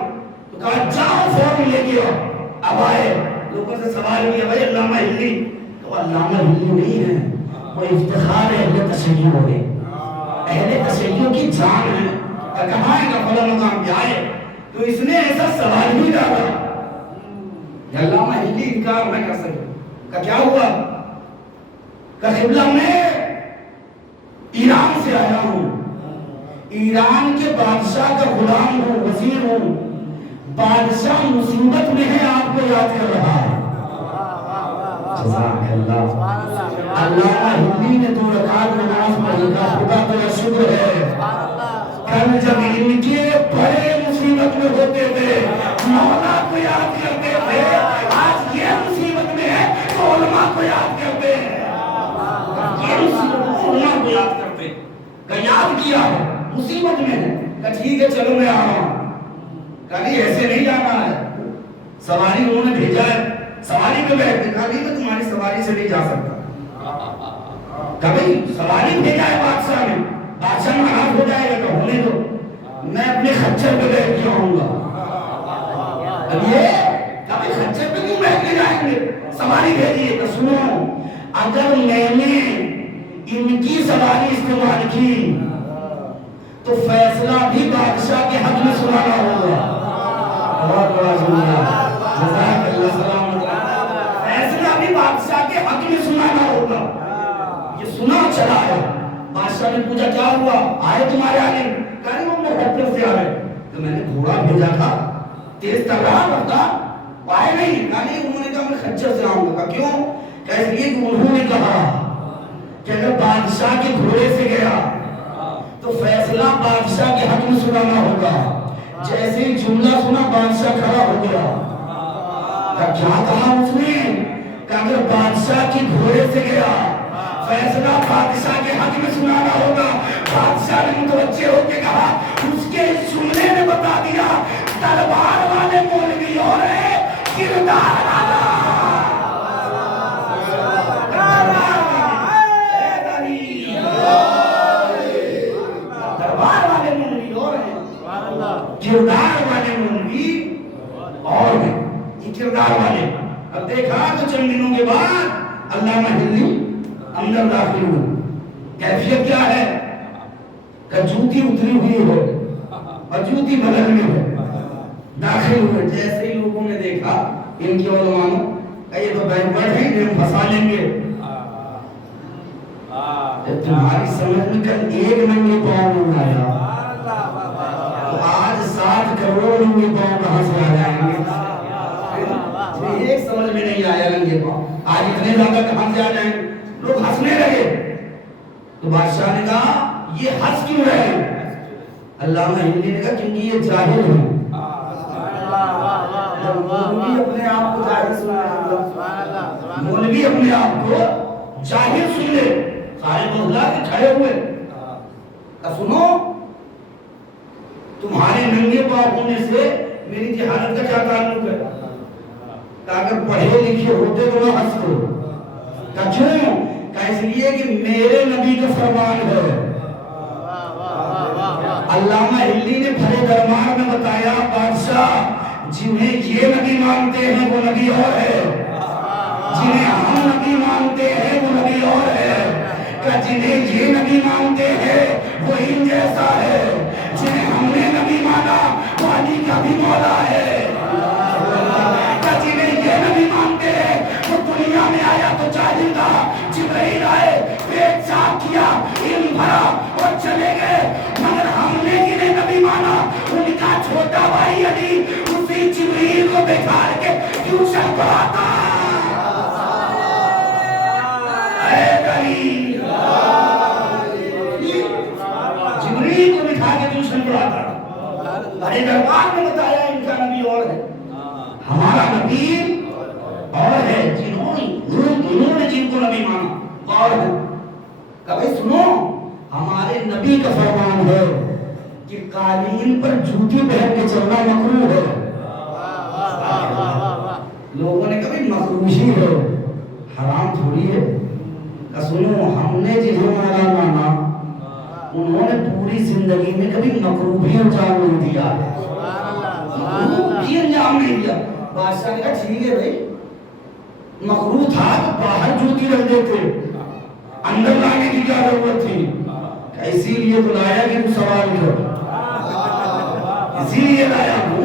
تو کہا جاؤ فوراً لے کے آؤ. اب آئے, لوگوں سے سوال کیا بھائی علامہ ہلی. تو علامہ ہلی نہیں ہے, وہ افتخار ہے اہل تشیع ہے, اہل تشیع کی جان ہے. کہاں ہے کہ فلاں مقام پہ آئے تو اس نے ایسا سوال بھی ڈالا, علامہ ہلی انکار نہ کر سکے. کہ کیا ہوا؟ کہ قبلہ میں ایران سے آیا ہوں, ایران کے بادشاہ کا غلام ہوں, وزیر ہوں. بادشاہ مصیبت میں ہے, آپ کو یاد کر رہا ہے. جزاک اللہ. علامہ ہلی نے 2 رکعت نماز پڑھی. خدا کا شکر ہے, کل جب ان کے بڑے مصیبت میں ہوتے تھے مولا کو یاد کرتے تھے, آج یہ مصیبت میں ہے تو علماء کو یاد کرتے ہیں. یہ مصیبت علماء کو یاد کرتے ہیں. کہ یاد کیا ہے, مصیبت میں ہے. کہ ٹھیک ہے چلو میں آ رہا ہوں. کہ نہیں ایسے نہیں جانا ہے, سواری انہوں نے بھیجا ہے, سواری پہ بیٹھتے. کہا نہیں میں تمہاری سواری سے نہیں جا سکتا. کبھی سواری بھیجا ہے بادشاہ نے, بادشاہ ناراض ہو جائے گا کہ ہونے دو, میں اپنے خچر پہ بیٹھ کے آؤں گا. اب یہ کبھی خچر پہ کیوں بیٹھ کے جائیں گے, سواری بھیجیے. تو سنو, اگر میں نے ان کی سواری استعمال کی تو فیصلہ بھی بادشاہ کے حق میں سنانا ہوگا. بہت بڑا شکریہ, جزاک اللہ. سلامت. فیصلہ بھی بادشاہ کے حق میں سنانا ہوگا. یہ سنا چلا ہے. بادشاہ نے پوچھا کیا ہوا, آئے تمہارے آگے؟ کہا نہیں وہ اپنے خچر سے آ رہے. تو میں نے گھوڑا بھیجا تھا, تیز تلوار رکھتا, آئے نہیں. کہا نہیں انہوں نے کہا میں خچر سے آؤں گا. کیوں؟ کہ اس لیے کہ انہوں نے کہا کہ اگر بادشاہ کے گھوڑے سے گیا تو فیصلہ بادشاہ کے حق میں سنانا ہوگا. جیسے ہی جملہ سنا بادشاہ کھڑا ہو گیا. کیا کہا اس نے؟ کہ اگر بادشاہ کے گھوڑے سے گیا فیصلہ بادشاہ کے حق میں سنانا ہوگا. بادشاہ نے متوجہ ہو کے کہا, اس کے جملے نے بتا دیا تلوار والے مولوی اور ہے کردار والا. تلوار والے مولوی اور ہیں, کردار والے مولوی اور ہیں. یہ کردار والے. اب دیکھا تو چند دنوں کے بعد علامہ ہلی اندر داخل ہوئے. کیفیت کیا ہے کہ جوتی اتری ہوئی ہے اور جوتی بغل میں ہے. داخل ہوئے, جیسے ہی لوگوں نے دیکھا ان کے علماء نے, یہ تو بیکورڈ ہے, انہیں ہم پھنسا لیں گے. تمہاری سمجھ میں کل ایک ننگے پاؤں نہیں آیا, تو آج 7 کروڑ ننگے پاؤں کہاں سے آ جائیں گے؟ ایک سمجھ میں نہیں آیا ننگے پاؤں, آج اتنے زیادہ کہاں سے آ جائیں گے؟ لوگ ہنسنے لگے. تو بادشاہ نے کہا یہ ہنس کیوں رہے؟ علامہ ہندی نے کہا کیونکہ یہ جاہل ہیں. مولوی اپنے آپ کو جاہل سن لے, مولوی اپنے آپ کو جاہل سن لے. سارے بہلا کے کھڑے ہوئے, سنو تمہارے ننگے پاؤں ہونے سے میری جہالت کا کیا تعلق ہے؟ اگر پڑھے لکھے ہوتے تو نہ ہنستے. کیوں؟ اس لیے کہ میرے نبی کا فرمان ہے. علامہ ہلی نے بھرے دربار میں بتایا بادشاہ جنہیں یہ نبی مانتے ہیں وہ نبی اور ہے, جنہیں ہم نبی مانتے ہیں وہ نبی اور ہے, کہ جنہیں یہ نبی مانتے ہیں وہ ان جیسا ہے, جنہیں ہم نے نبی مانا وہ علی کا بھی مولا ہے, کہ جنہیں یہ نبی مانتے ہیں وہ دنیا میں آیا تو جاہل تھا, جبرائیل آئے پیٹ صاف کیا علم بھرا اور چلے گئے, مگر ہم نے جنہیں نبی مانا ان کا چھوٹا بھائی علی اسی جبرائیل کو بٹھا کے ٹیوشن پڑھاتا. جبرائیل کو بٹھا کے ٹیوشن پڑھاتا. بڑے دربار میں بتایا ان کا نبی اور ہے, ہمارا نبی اور ہے, انہوں نے جن کو نبی مانا اور ہے. کبھی سنو ہمارے نبی کا فرمان ہے کہ قالین پر جوتی پہن کے چلنا مکروہ ہے. لوگوں نے کبھی مکروہ ہی ہے, حرام تھوڑی ہے. سنو ہم نے جنہیں مولا مانا انہوں نے پوری زندگی میں کبھی مکروہ بھی انجام نہیں دیا, مکروہ بھی انجام نہیں دیا. بادشاہ نے کہا ٹھیک ہے بھائی, مکروہ تھا تو باہر جوتی رکھ دیتے, اندر لانے کی کیا ضرورت تھی؟ اسی لیے تو لایا کہ تو سوال کر, اسی لیے لایا ہوں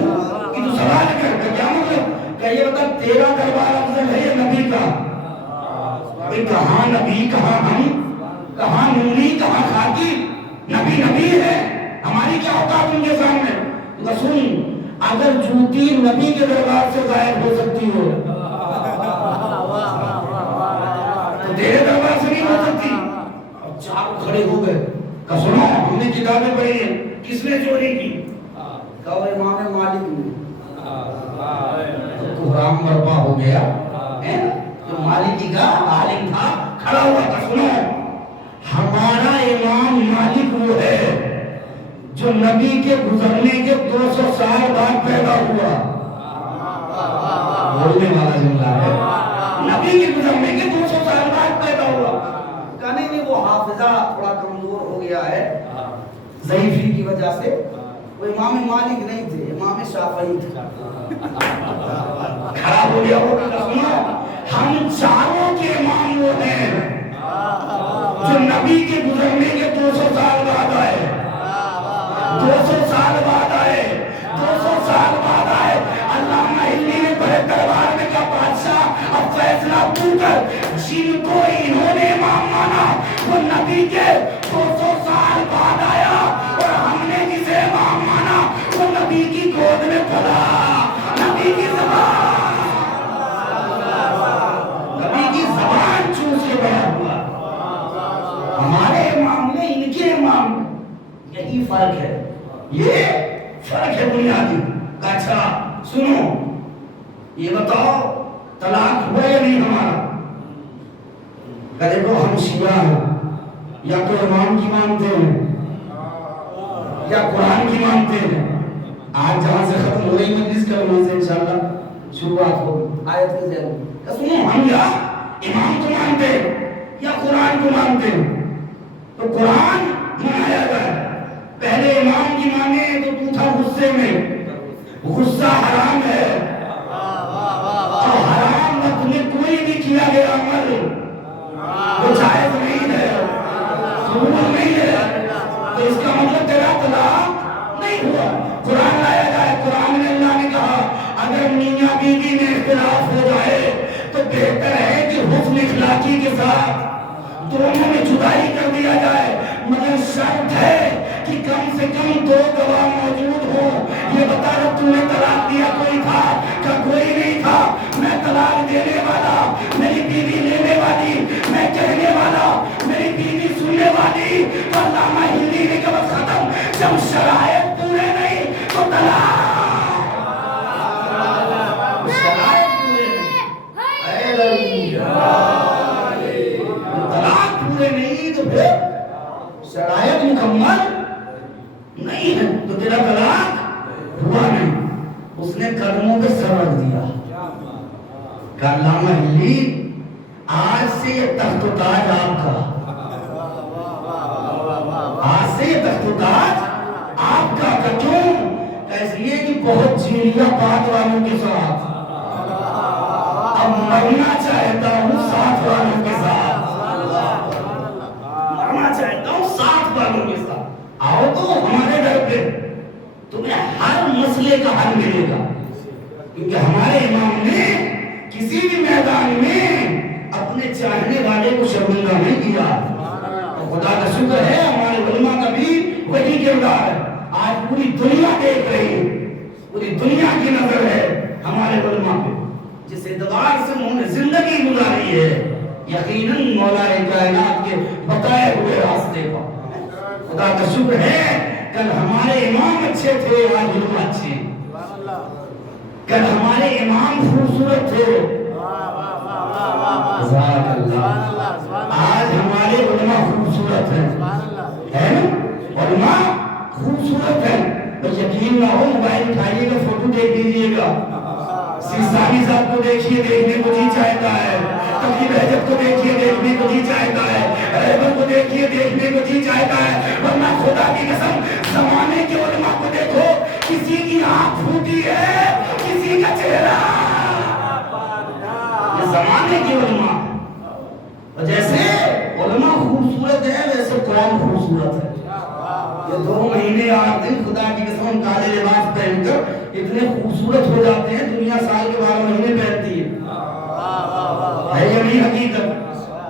کہ تو سوال کر. کیا مطلب کہ یہ بتا تیرا دربار افضل ہے یا نبی کا؟ کہاں نبی کہاں ہم, کہاں نوری کہاں خاکی, نبی نبی ہے, ہماری کیا اوقات ان کے سامنے. سن اگر جوتی نبی کے دربار سے غائب ہو سکتی ہو تو تیرے دربار سے نہیں ہو سکتی. اب چار کھڑے ہو گئے, کہ سنو ہم نے کتابیں پڑھی ہیں, کس نے چوری کی؟ کہا امام مالک نے. تو حرام برپا ہو گیا, جو مالکی کا عالم تھا کھڑا ہوا. کہ سنو ہمارا امام مالک وہ ہے جو نبی کے گزرنے کے 200 سال بعد پیدا ہوا. بولنے والا جملہ ہے, نبی کے گزرنے کے 200 سال بعد پیدا ہوا. کہنے نہیں وہ حافظہ تھوڑا کمزور ہو گیا ہے ضعیفی کی وجہ سے, وہ امام مالک نہیں تھے, امام شافعی تھے. کھڑا ہو گیا وہ. سنو ہم چاروں کے امام وہ ہیں جو نبی کے گزرنے کے 200 سال بعد آئے, 200 سال بعد آئے, 200 سال بعد آئے. علامہ ہلی نے بڑے دربار میں کہا بادشاہ اب فیصلہ تو کر, جن کو انہوں نے امام مانا وہ نبی کے 200 سال بعد آیا, اور ہم نے جسے امام مانا وہ نبی کی گود میں پلا, نبی کی زبان, نبی کی زبان چوس کے بڑا ہوا. ہمارے امام نے ان کے امام, یہی فرق ہے, یہ فرق ہے بنیادی. اچھا سنو یہ بتاؤ طلاق ہوا یا نہیں ہمارا؟ کہ دیکھو ہم شیعہ ہیں، یا تو امام کی مانتے ہیں یا قرآن کی مانتے ہیں. آج جہاں سے ختم ہو رہی مجلس کل وہاں سے انشاءاللہ شروعات ہو. آیت کے ذہن کہ سنو ہم یا امام کو مانتے یا قرآن کو مانتے ہیں. تو قرآن منایا جائے، پہلے امام کی مانے تو تو تھا غصے میں. غصہ حرام ہے، اور حرام وقت میں کوئی بھی کیا گیا عمل وہ جائز نہیں ہے، قبول نہیں ہے. تو اس کا مطلب تیرا طلاق نہیں ہوا. قرآن لایا جائے، قرآن میں اللہ نے کہا اگر میاں بیوی میں اختلاف ہو جائے تو بہتر ہے کہ حسن اخلاقی کے ساتھ دونوں میں جدائی کر دیا جائے، مگر شرط ہے کہ کم سے کم 2 گواہ موجود ہوں. یہ بتا رہا تم نے طلاق دیا کوئی تھا کہ کوئی نہیں تھا؟ میں طلاق دینے والا، میری بیوی لینے والی، میں کہنے والا، میری بیوی سننے والی. تو علامہ ہندی نے کہا ختم، جب شرائط پورے نہیں تو طلاق. شرائط پورے نہیں، طلاق پورے نہیں تو پھر شرائط مکمل نہیں ہے تو تیرا طلاق ہوا نہیں. اس نے قدموں پہ سر رکھ دیا کہ علامہ ہلی آج سے یہ تخت و تاج آپ کا، آج سے یہ تخت و تاج آپ کا. کیوں؟ اس لیے کہ بہت چیڑیاں بات والوں کے ساتھ، اب مرنا چاہتا ہوں ساتھ والوں کے ساتھ، مرنا چاہتا ہوں ساتھ والوں کے ساتھ. آؤ تو ہمارے گھر پہ تمہیں ہر مسئلے کا حل ملے گا، کیونکہ ہمارے امام نے کسی بھی میدان میں اپنے چاہنے والے کو شرمندہ نہیں کیا. خدا کا شکر ہے ہمارے علماء کا بھی وہی کردار ہے. آج پوری دنیا دیکھ رہی ہے، پوری دنیا کی نظر ہے ہمارے علماء پہ. جس اعتبار سے انہوں نے زندگی گزاری ہے یقیناً مولا کائنات کے بتائے ہوئے راستے پر. خدا کا شکر ہے کل ہمارے امام اچھے تھے، آج علماء اچھے ہیں. کل ہمارے امام خوبصورت تھے، آج ہمارے علماء خوبصورت ہیں. علماء خوبصورت ہیں. بس یقین نہ ہو موبائل اٹھائیے گا فوٹو دیکھ لیجیے گا، سیستانی صاحب کو دیکھیے دیکھنے کو جی چاہتا ہے، تقریب حجت کو دیکھیے دیکھنے کو جی چاہتا ہے، رہبر کو دیکھیے دیکھنے کو جی چاہتا ہے. ورنہ خدا کی قسم زمانے کے علماء کو دیکھو، کسی کی آنکھ پھوٹی ہے، کسی کا چہرہ. یہ زمانے کے علماء. جیسے علماء خوبصورت ہے ویسے قوم خوبصورت ہے. یہ 2 مہینے 8 دن خدا کی قسم کالے لباس پہن کر اتنے خوبصورت ہو جاتے ہیں. دنیا سال کے 12 مہینے پہنتی ہے یہ نہیں حقیقت،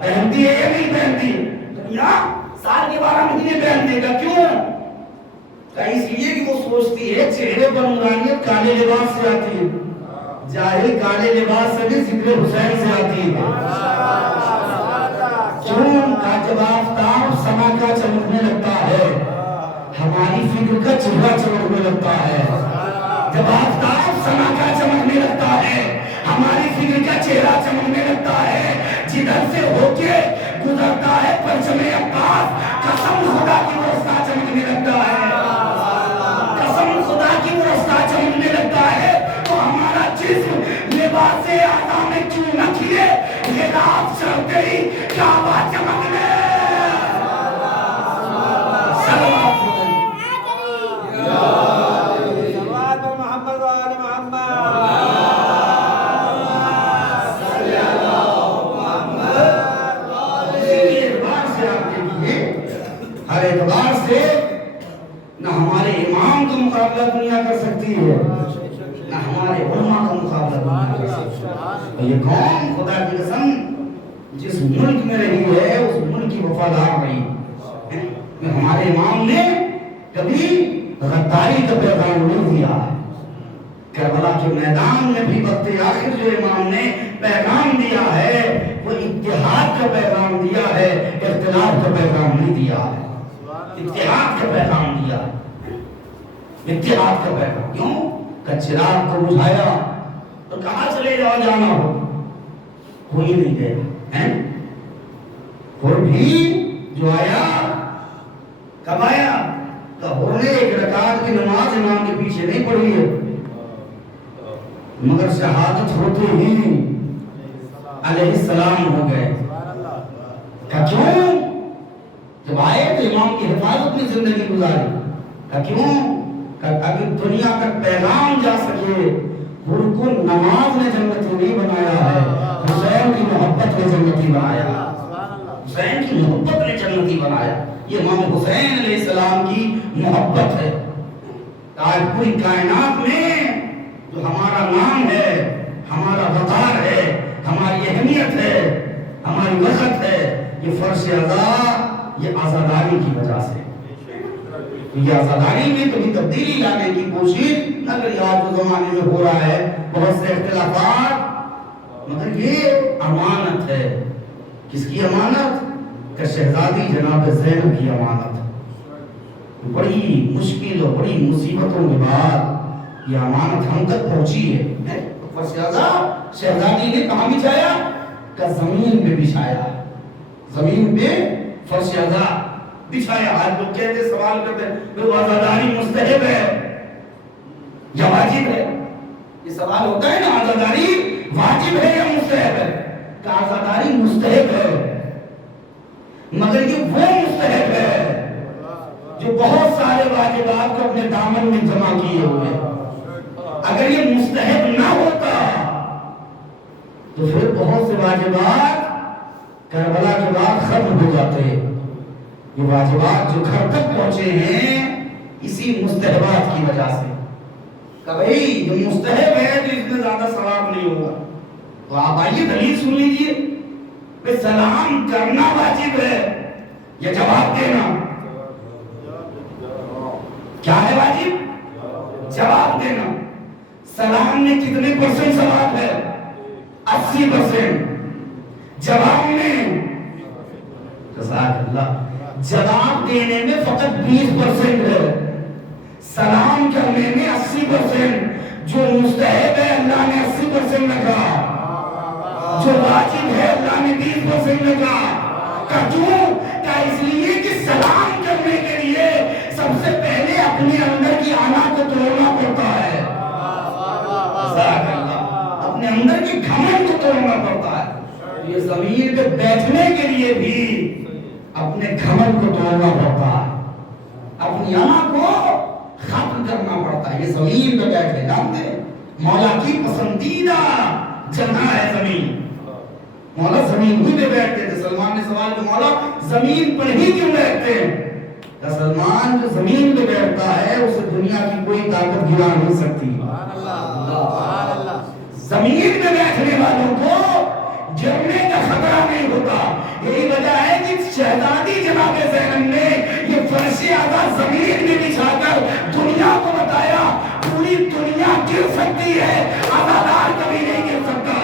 پہنتی ہے یہ نہیں پہنتی. دنیا سال کے 12 مہینے پہنتی ہے. کیوں؟ اس لیے کہ وہ سوچتی ہے چہرے پر نورانیت کالے لباس سے آتی ہے. جاہل کالے لباس سے بھی ذکر حسین سے آتی ہے. کیوں؟ جب آفتاب سما کا چمکنے لگتا ہے ہماری فکر کا چہرہ چمکنے لگتا ہے. جب آفتاب سما کا چمکنے لگتا ہے ہماری فکر کا چہرہ چمکنے لگتا ہے. جدھر سے ہو کے گزرتا ہے پرچم عباس، قسم خدا کی وہ رستہ چمکنے لگتا ہے، قسم خدا کی وہ رستہ چمکنے لگتا ہے. تو ہمارا جسم لباس اعلیٰ میں کیوں نہ کھلے، یہ رات چلتے ہی کعبہ چمکنے. ہر اعتبار سے نہ ہمارے امام کا مقابلہ دنیا کر سکتی ہے، نہ ہمارے علماء کا مقابلہ دنیا کر سکتی ہے. یہ قوم خدا کی قسم جس ملک میں رہی ہے اس ملک کی وفادار رہی ہے. ہمارے امام نے کبھی غداری کا پیغام نہیں دیا ہے. کربلا کے میدان میں بھی وقت آخر جو امام نے پیغام دیا ہے وہ اتحاد کا پیغام دیا ہے، اختلاف کا پیغام نہیں دیا ہے. اتحاد کا پیغام دیا ہے، اتحاد کا پیغام. کیوں؟ کہ چراغ کو بجھایا تو کہاں چلے جاؤ جانا ہو، کوئی نہیں گیا ہے. اور بھی جو آیا کب آیا؟ حر نے ایک رکعت کی نماز امام کے پیچھے نہیں پڑھی ہے، مگر شہادت ہوتے ہی علیہ السلام ہو گئے۔ کہ کیوں؟ جب آئے تو امام کی حفاظت میں زندگی گزاری۔ کہ کیوں؟ کہ اگر دنیا تک پیغام جا سکے، حر کو نماز نے جنتی نہیں بنایا ہے، حسین کی محبت نے جنتی بنایا، حسین کی محبت نے جنتی بنایا۔ یہ امام حسین علیہ السلام کی محبت ہے۔ آج پوری کائنات میں جو ہمارا نام ہے، ہمارا وقار ہے، ہماری اہمیت ہے، ہماری وقت ہے، یہ فرش ازا، یہ آزاداری کی وجہ سے۔ یہ آزاداری میں کبھی تبدیلی لانے کی کوشش مگر آج جو زمانے میں ہو رہا ہے، بہت سے اختلافات، مگر یہ امانت ہے۔ کس کی امانت؟ کہ شہزادی جناب زینب کی امانت۔ بڑی مشکل اور بڑی مصیبتوں کے بعد یہ امانت ہم تک پہنچی ہے۔ شہزادی نے کہاں بچھایا؟ کہ زمین پہ بچھایا، زمین پہ فرش ازا بچھایا۔ آج لوگ کہتے سوال کرتے وہ آزاداری مستحب ہے یا واجب ہے؟ یہ سوال ہوتا ہے نا، آزاداری واجب ہے یا مستحب ہے؟ کہ آزاداری مستحب ہے، مگر یہ وہ مستحب ہے جو بہت سارے واجبات کو اپنے دامن میں جمع کیے ہوئے۔ اگر یہ مستحب نہ ہوتا تو پھر بہت سے واجبات کربلا کے بعد ختم ہو جاتے۔ یہ واجبات جو گھر تک پہنچے ہیں اسی مستحبات کی وجہ سے۔ کہ بھئی جو مستحب ہے تو اس میں زیادہ ثواب نہیں ہوگا۔ تو آپ آئیے دلیل سن لیجئے کہ سلام کرنا واجب ہے یا جواب دینا؟ کیا ہے واجب؟ جواب دینا۔ سلام میں کتنے پرسنٹ ثواب ہے؟ 80%۔ جواب میں جزاک اللہ، جواب دینے میں فقط 20% ہے، سلام کرنے میں 80%۔ جو مستحب ہے اللہ نے 80% رکھا، جو واجب ہے اللہ نے 20% رکھا۔ کیوں؟ کہ اس لیے کہ سلام کرنے کے لیے سب سے پہلے اپنے اندر کی آنا کو توڑنا پڑتا ہے، اپنے اندر کی گھمنڈ کو توڑنا پڑتا ہے۔ یہ زمین پہ بیٹھنے کے لیے بھی اپنے گھمنڈ کو توڑنا پڑتا ہے، اپنی آنا کو ختم کرنا پڑتا ہے۔ یہ زمین پہ بیٹھے جانتے ہیں مولا کی پسندیدہ جگہ ہے زمین۔ مولا زمین ہی پہ بیٹھتے تھے۔ سلمان نے سوال کیا مولا زمین پر ہی کیوں بیٹھتے ہیں؟ کہ سلمان جو زمین پہ بیٹھتا ہے اسے دنیا کی کوئی طاقت گرا نہیں سکتی۔ زمین پہ بیٹھنے والوں کو گرنے کا خطرہ نہیں ہوتا۔ یہی وجہ ہے کہ شہزادی جناب زینب نے یہ فرش ازا زمین میں بچھا کر دنیا کو بتایا پوری دنیا گر سکتی ہے، آزادار کبھی نہیں گر سکتا۔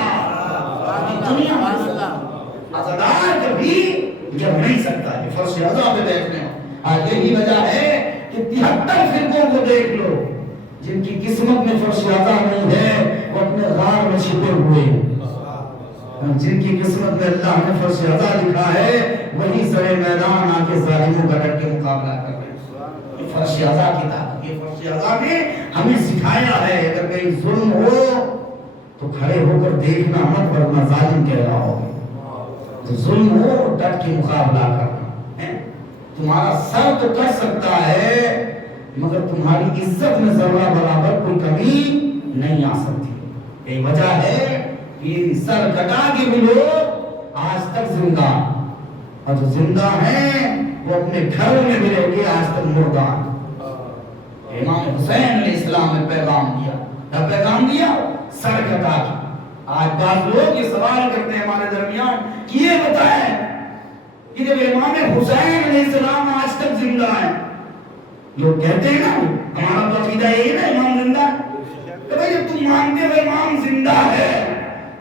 آزادار کبھی گر نہیں سکتا۔ یہ فرش ازا پہ بیٹھنے آج یہی وجہ ہے کہ 73 فرقوں کو دیکھ لو جن کی قسمت میں فرش ازا نہیں ہے وہ اپنے غار میں چھپے ہوئے ہیں۔ جن کی قسمت میں اللہ نے فرش ازا لکھا ہے وہی سرے میدان آ کے ظالموں کا ڈٹ کے مقابلہ کر رہے ہیں۔ یہ فرش ازا کی طاقت، یہ فرش ازا نے ہمیں سکھایا ہے اگر کہیں ظلم ہو تو کھڑے ہو کر دیکھنا مت ورنہ ظالم کہہ رہا ہوگا۔ تو ظلم ہو ڈٹ کے مقابلہ کرنا۔ تمہارا سر تو کر سکتا ہے مگر تمہاری عزت میں ذرہ برابر کوئی کمی نہیں آ سکتی۔ یہی وجہ ہے کہ سر کٹا کے بھی لوگ آج تک زندہ، اور جو زندہ ہیں وہ اپنے گھروں میں بھی رہ کے آج تک مردہ۔ امام حسین علیہ السلام نے پیغام دیا، کیا پیغام دیا؟ سر کٹا کے۔ آج بعض لوگ یہ سوال کرتے ہیں ہمارے درمیان کہ یہ بتائیں کہ جب امام حسین علیہ السلام آج تک زندہ ہیں، لوگ کہتے ہیں نا ہمارا تو عقیدہ یہی ہے نا امام زندہ ہے، کہ بھئی جب تم مانتے ہو امام زندہ ہے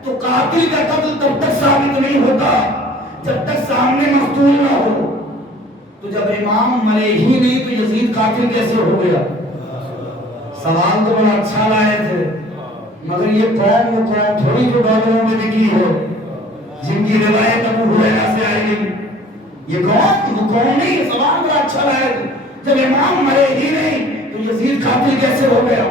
تو قاتل کا قتل تب تک ثابت نہیں ہوتا جب تک سامنے مقتول نہ ہو۔ تو جب امام مرے ہی نہیں تو یزید قاتل کیسے ہو گیا؟ سوال تو بڑا اچھا لائے تھے مگر یہ قوم وہ قوم تھوڑی جو ڈالروں میں لکھی ہو جن کی روایت ابو ہریرہ سے آئی گئی یہ کون؟ وہ کون نہیں؟ سوال بڑا اچھا ہے. جب امام مرے ہی نہیں تو یزید قاتل کیسے ہو گیا؟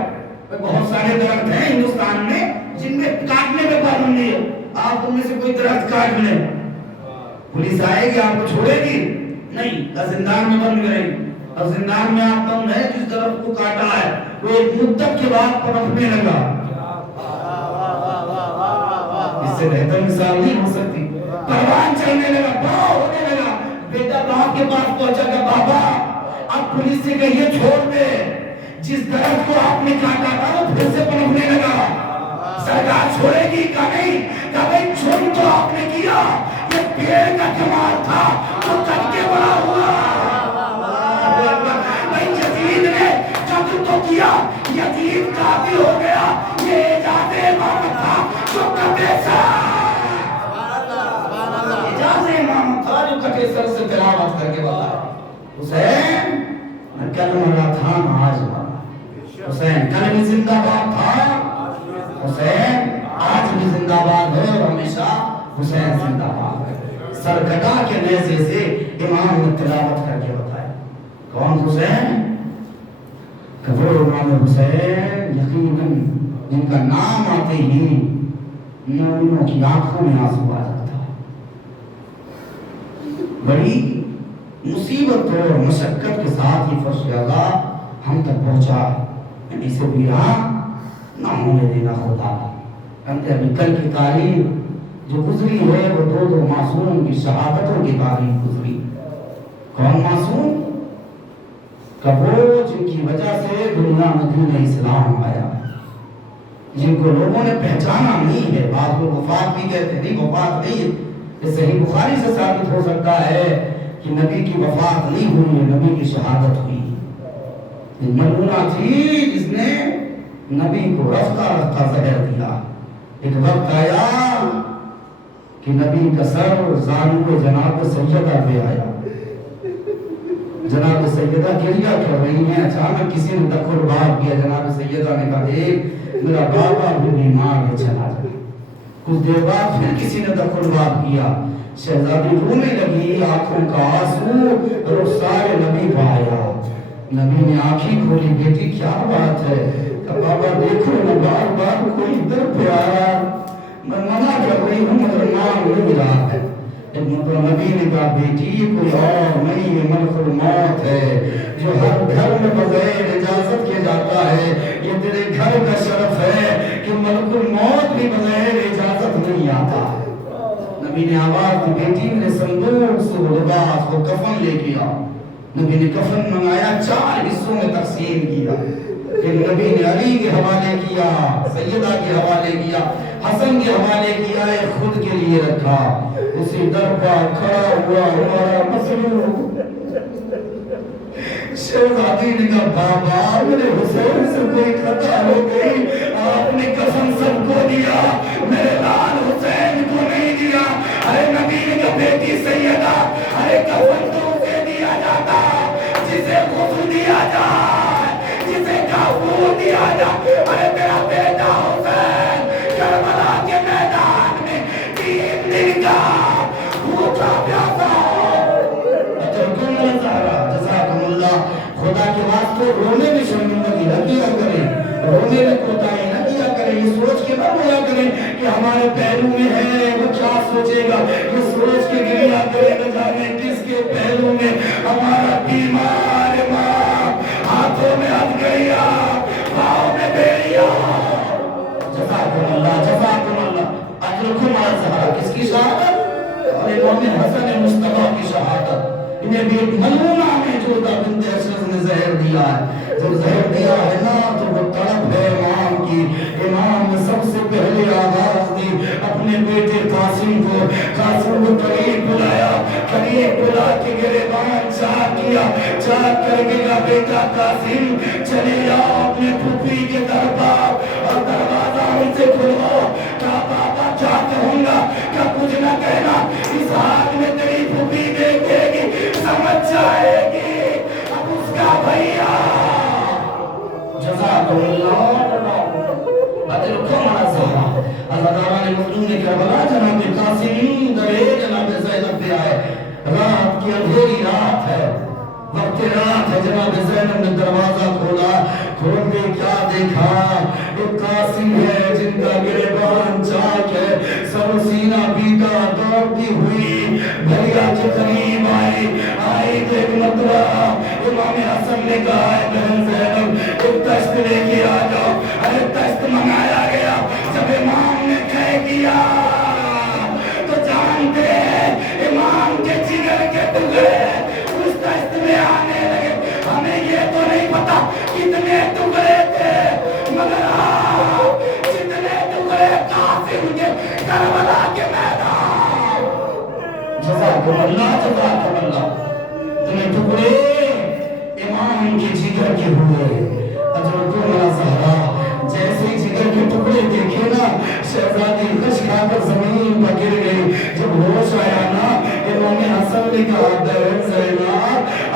بہت سارے درخت ہیں ہندوستان میں جن میں کاٹنے میں پابندی ہے. آپ ان میں سے کوئی درخت کاٹ لیں، پولیس آئے گی آپ کو چھوڑے گی نہیں، زندان میں بند کرے گی. اور زندان میں آپ بند ہے، جس درخت کو کاٹا ہے وہ ایک مدت کے بعد پنپنے لگا. اس سے بہتر مثال نہیں ہو سکتی. پروان چلنے لگا، بڑا ہونے لگا. بیٹا باپ کے پاس پہنچا کہ بابا اب پولیس سے کہیے چھوڑ دے، جس درخت کو آپ نے کاٹا تھا وہ پھر سے پنپنے لگا. سرکار چھوڑے گی کہ نہیں؟ کہ بھئی چھوڑ تو آپ نے کیا، یہ پیڑ کا کمال تھا وہ کٹ کے بڑا ہوا. بھئی یزید نے قتل تو کیا، یزید قاتل ہو گیا، یہ اعجاز امامت تھا جو کٹے سر، اعجاز امامت تھا جو کٹے سر سے تلاوت کر کے بتایا. حسین کل مرا تھا آج مرا. حسین کل بھی زندہ باد تھا، حسین آج بھی زندہ باد ہے اور ہمیشہ حسین زندہ باد ہے. سر کٹا کے نیزے سے امام نے تلاوت کر کے بتایا. کون حسین؟ کہ وہ امام حسین یقیناً جن کا نام آتے ہی مومنوں کی آنکھوں میں آنسو آ جاتا. بڑی مصیبت اور مشقت کے ساتھ یہ فرش اعلیٰ ہم تک پہنچا. اسے بھی رہا نہ ہونے دینا خدا. ابھی کل کی تاریخ جو گزری ہے وہ دو معصوم کی شہادتوں کی تاریخ گزری. کون معصوم؟ کہ وہ جن کی وجہ سے دنیا میں دین اسلام آیا، جن کو لوگوں نے پہچانا نہیں ہے. بعض لوگ وفات بھی کہتے ہیں، نہیں وفات نہیں ہے. یہ صحیح بخاری سے ثابت ہو سکتا ہے کہ نبی کی وفات نہیں ہوئی ہے، نبی کی شہادت ہوئی. ملعونہ تھی جس نے نبی کو رفتہ رفتہ زہر دیا. ایک وقت آیا کہ نبی کا سر زانو جناب سیدہ پہ آیا. جناب سیدہ گریہ کر رہی ہیں. اچانک کسی نے دخل باب کیا. جناب سیدہ نے کہا دیکھ میرا بابا بھی بیمار ہے، چلا جا. کچھ دیر بعد پھر کسی نے دخل باب کیا. شہزادی رونے لگی، آنکھوں کا آنسو رخسار نبی پہ آیا. نبی نے آنکھیں کھولی، بیٹی کیا بات ہے؟ کہ بابا دیکھو نہ بار بار کوئی در پہ آ رہا، میں منع کر رہی ہوں مگر مان نہیں رہا ہے. نبی نے کہا بیٹی یہ کوئی اور نہیں، یہ ملک الموت ہے جو ہر گھر میں بغیر اجازت کے جاتا ہے. یہ تیرے گھر کا شرف ہے کہ ملک الموت بھی بغیر اجازت نہیں آتا. نبی نے آواز دی بیٹی میرے صندوق سے وہ لباس وہ کفن لے کے آؤ. نبی نے کفن منگایا، 4 حصوں میں تقسیم کیا. پھر نبی نے علی کے حوالے کیا، سیدہ کے حوالے کیا، حسن کے حوالے کیا، ایک خود کے لیے رکھا. اسی در پر کھڑا ہوا ہمارا مظلوم. شہزادی نے کہا بابا میرے حسین سے کوئی خطا ہو گئی، آپ نے کفن سب کو دیا، میرے لال حسین کو نہیں دیا. ارے نبی نے کہا بیٹی سیدہ، ارے کفن تو اسے دیا جاتا جسے غسل دیا جائے، جسے کافور دیا جائے. ارے میرا بیٹا حسین کربلا کے میدان میں 3 دن کا بھوکا پیاسا خدا کے واسطے رونے میں شرمندگی نہ کیا کریں، رونے میں کوتاہی نہ کیا کریں. یہ سوچ کے نہ رویا کریں کہ ہمارے پہلو میں ہے وہ کیا سوچے گا. یہ سوچ کے گریا کریں نہ جانے کس کے پہلو میں ہمارا بیمار ماں ہاتھوں میں ہتھکڑیاں پاؤں میں بیڑیاں. جزاکم اللہ اجرکم علی الزہرا. کس کی شہادت؟ اور امام حسن مصطفیٰ کی شہادت. انہیں بھی ملعونہ میں جو بنت اشرف نے زہر دیا ہے. جب زہر دیا ہے نا تو وہ تڑپ ہے امام کی. امام نے سب سے پہلے آواز دی اپنے بیٹے قاسم کو. قاسم کو قریب بلایا، قریب بلا کے گریبان چاک کیا. چاک کر کے کہا بیٹا قاسم چلے جاؤ اپنے پھوپھی کے دربار اور دروازہ ان سے کھلواؤ. کہا بابا کیا کہوں گا؟ کیا کچھ نہ کہنا، اس حال میں تیری پھوپھی دیکھے گی سمجھ جائے گی اب اس کا بھیا. جزاکم اللہ اجرکم علی الزہرا. اللہ تعالیٰ نے مظلوم کربلا جناب قاسم درے جناب زینب پہ آئے. رات کے رات ہے جناب زینب نے دروازہ کھولا، کھول کے کیا دیکھا؟ ایک قاسم ہے جن کا گریبان چاک ہے، سر سینہ پیٹا، دوڑتی ہوئی بھیا کے قریب آئی تو ایک مرتبہ امام حسن نے کہا ہے بہن زینب ایک تشت لے کے آ جاؤ۔ ارے تشت منگایا گیا، جب امام نے طے کیا تو جانتے ہیں امام کے جگر کے ٹکڑے اس تشت میں آنے لگے۔ ہمیں یہ تو نہیں پتا کتنے ٹکڑے تھے، مگر جتنے ٹکڑے قاسم کے کربلا کے میدان، جزاکم اللہ جزاکم اللہ، اتنے ٹکڑے امام کے جگر کے ہوئے۔ حضرت زہرا جیسے ہی جگر کے ٹکڑے دیکھے نا، شہزادی خش کھا کر زمین پر گر گئی۔ جب ہوش آیا نا امام حسن نے کہا بہن زینب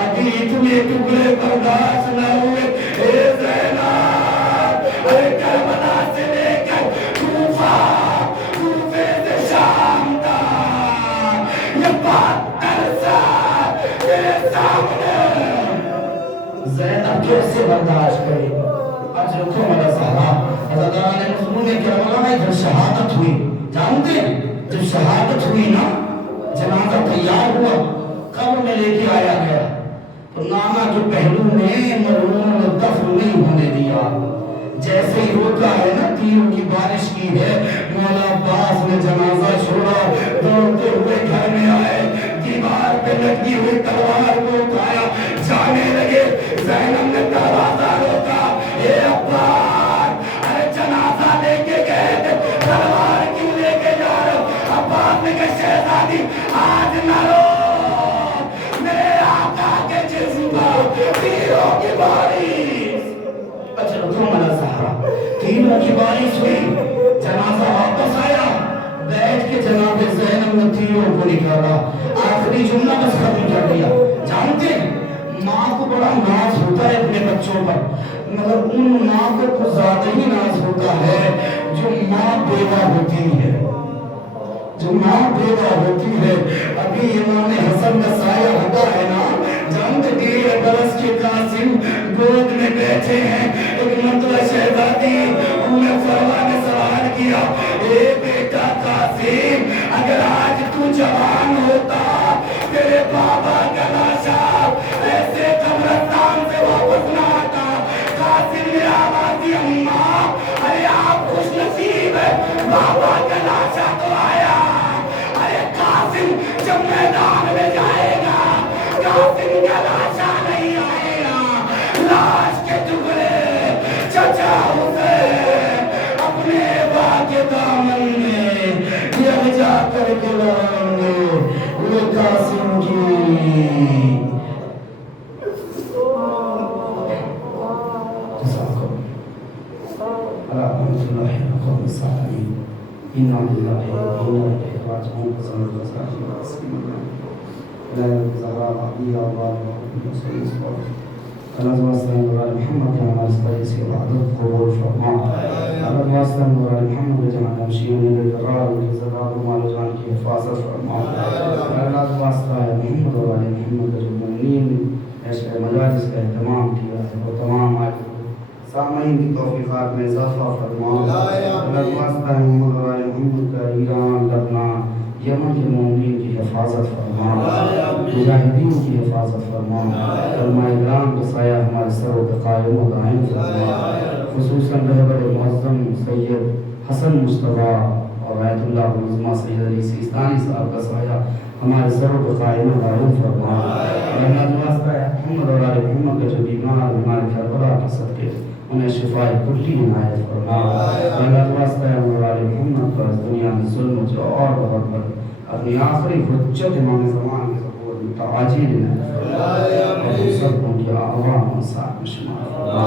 ابھی اتنے ٹکڑے برداشت نہ ہوئے، اے زینب ارے کربلا سے لے کر کوفے سے شام تک یہ 72 سال تیرے سامنے، زینب کیسے برداشت کرے؟ حضرت زہرا حضرت مظلوم کربلا میں جب شہادت ہوئی، جانتے جب شہادت ہوئی نا، جنازہ تیار ہوا، قبر میں لے کے آیا گیا تو نانا جو پہلو نے مرحوم دفن نہیں ہونے دیا، جیسے ہی ہوتا ہے نا تیروں کی بارش کی ہے، مولا عباس نے جنازہ چھوڑا، دوڑتے ہوئے گھر میں آئے، دیوار پہ لٹکی ہوئی تلوار کو اٹھایا، جانے لگے۔ زینب نے دروازہ روکا، اے عباس ارے جنازہ لے کے گئے تھے، تلوار کیوں لے کے جا رہے ہو؟ عباس نے کہا شہزادی آج نہ رو، میرے آقا کے جسم پر تیروں کی بارش، تیروں کی بارش ہوئی، جنازہ واپس آیا، بیٹھ کے جناب زینب نے تیروں کو نکالا، آخری جملہ بس ختم کر دیا۔ جانتے ماں کو بڑا ناز ہوتا ہے اپنے بچوں پر، مگر ان ماں کو کچھ زیادہ ہی ناز ہوتا ہے جو ماں بیوہ ہوتی ہے، جو ماں بیوہ ہوتی ہے۔ ابھی امام حسن کا سایہ ہٹا ہے نا، جانتے 1.5 برس کے قاسم گود میں بیٹھے ہیں، ایک مرتبہ شہزادی ام فروا نے سوال کیا، اے بیٹا قاسم اگر آج تو جوان ہوتا، تیرے بابا کا لاشا ایسے قبرستان سے واپس نہ آتا۔ قاسم نے آواز دی اماں ارے آپ خوش نصیب ہے، بابا کا لاشا تو آیا۔ ارے قاسم جب میدان میں جائے گا قاسم کا لاشا نہیں آئے گا، لاش کے ٹکڑے چچا حسین اپنے با کے دامن میں یکجا کر کے لائیں گے، وہ قاسم کی مجالس کا اہتمام کیا ہے اور تمام سامعین کی توفیقات میں اضافہ فرما، محمد کا ایران، لبنان، یمن کے مومنین کی حفاظت فرما، مجاہدین کی حفاظت فرما، علماء کرام کا سایہ ہمارے سروں پہ قائم و دائم فرما، خصوصاً رہبر معظم سید حسن مصطفیٰ اور آیت اللہ عظمہ سید علی سیستانی صاحب کا سایہ ہمارے سروں پہ قائم و دائم فرما۔ اللہ واسطہ ہے محمد اور آل محمد کے جو بیمار ہمارے کربلا کے صدقے انہیں شفاء کلی عنایت فرما۔ اللہ واسطہ ہے آل محمد پر دنیا میں ظلم و جور بہت بڑھ اپنی آخری حجت امام زمان کے ظہور میں تعاجیل عنایت فرما، اور ہم سب کو کی عوام انصار میں شمار فرما۔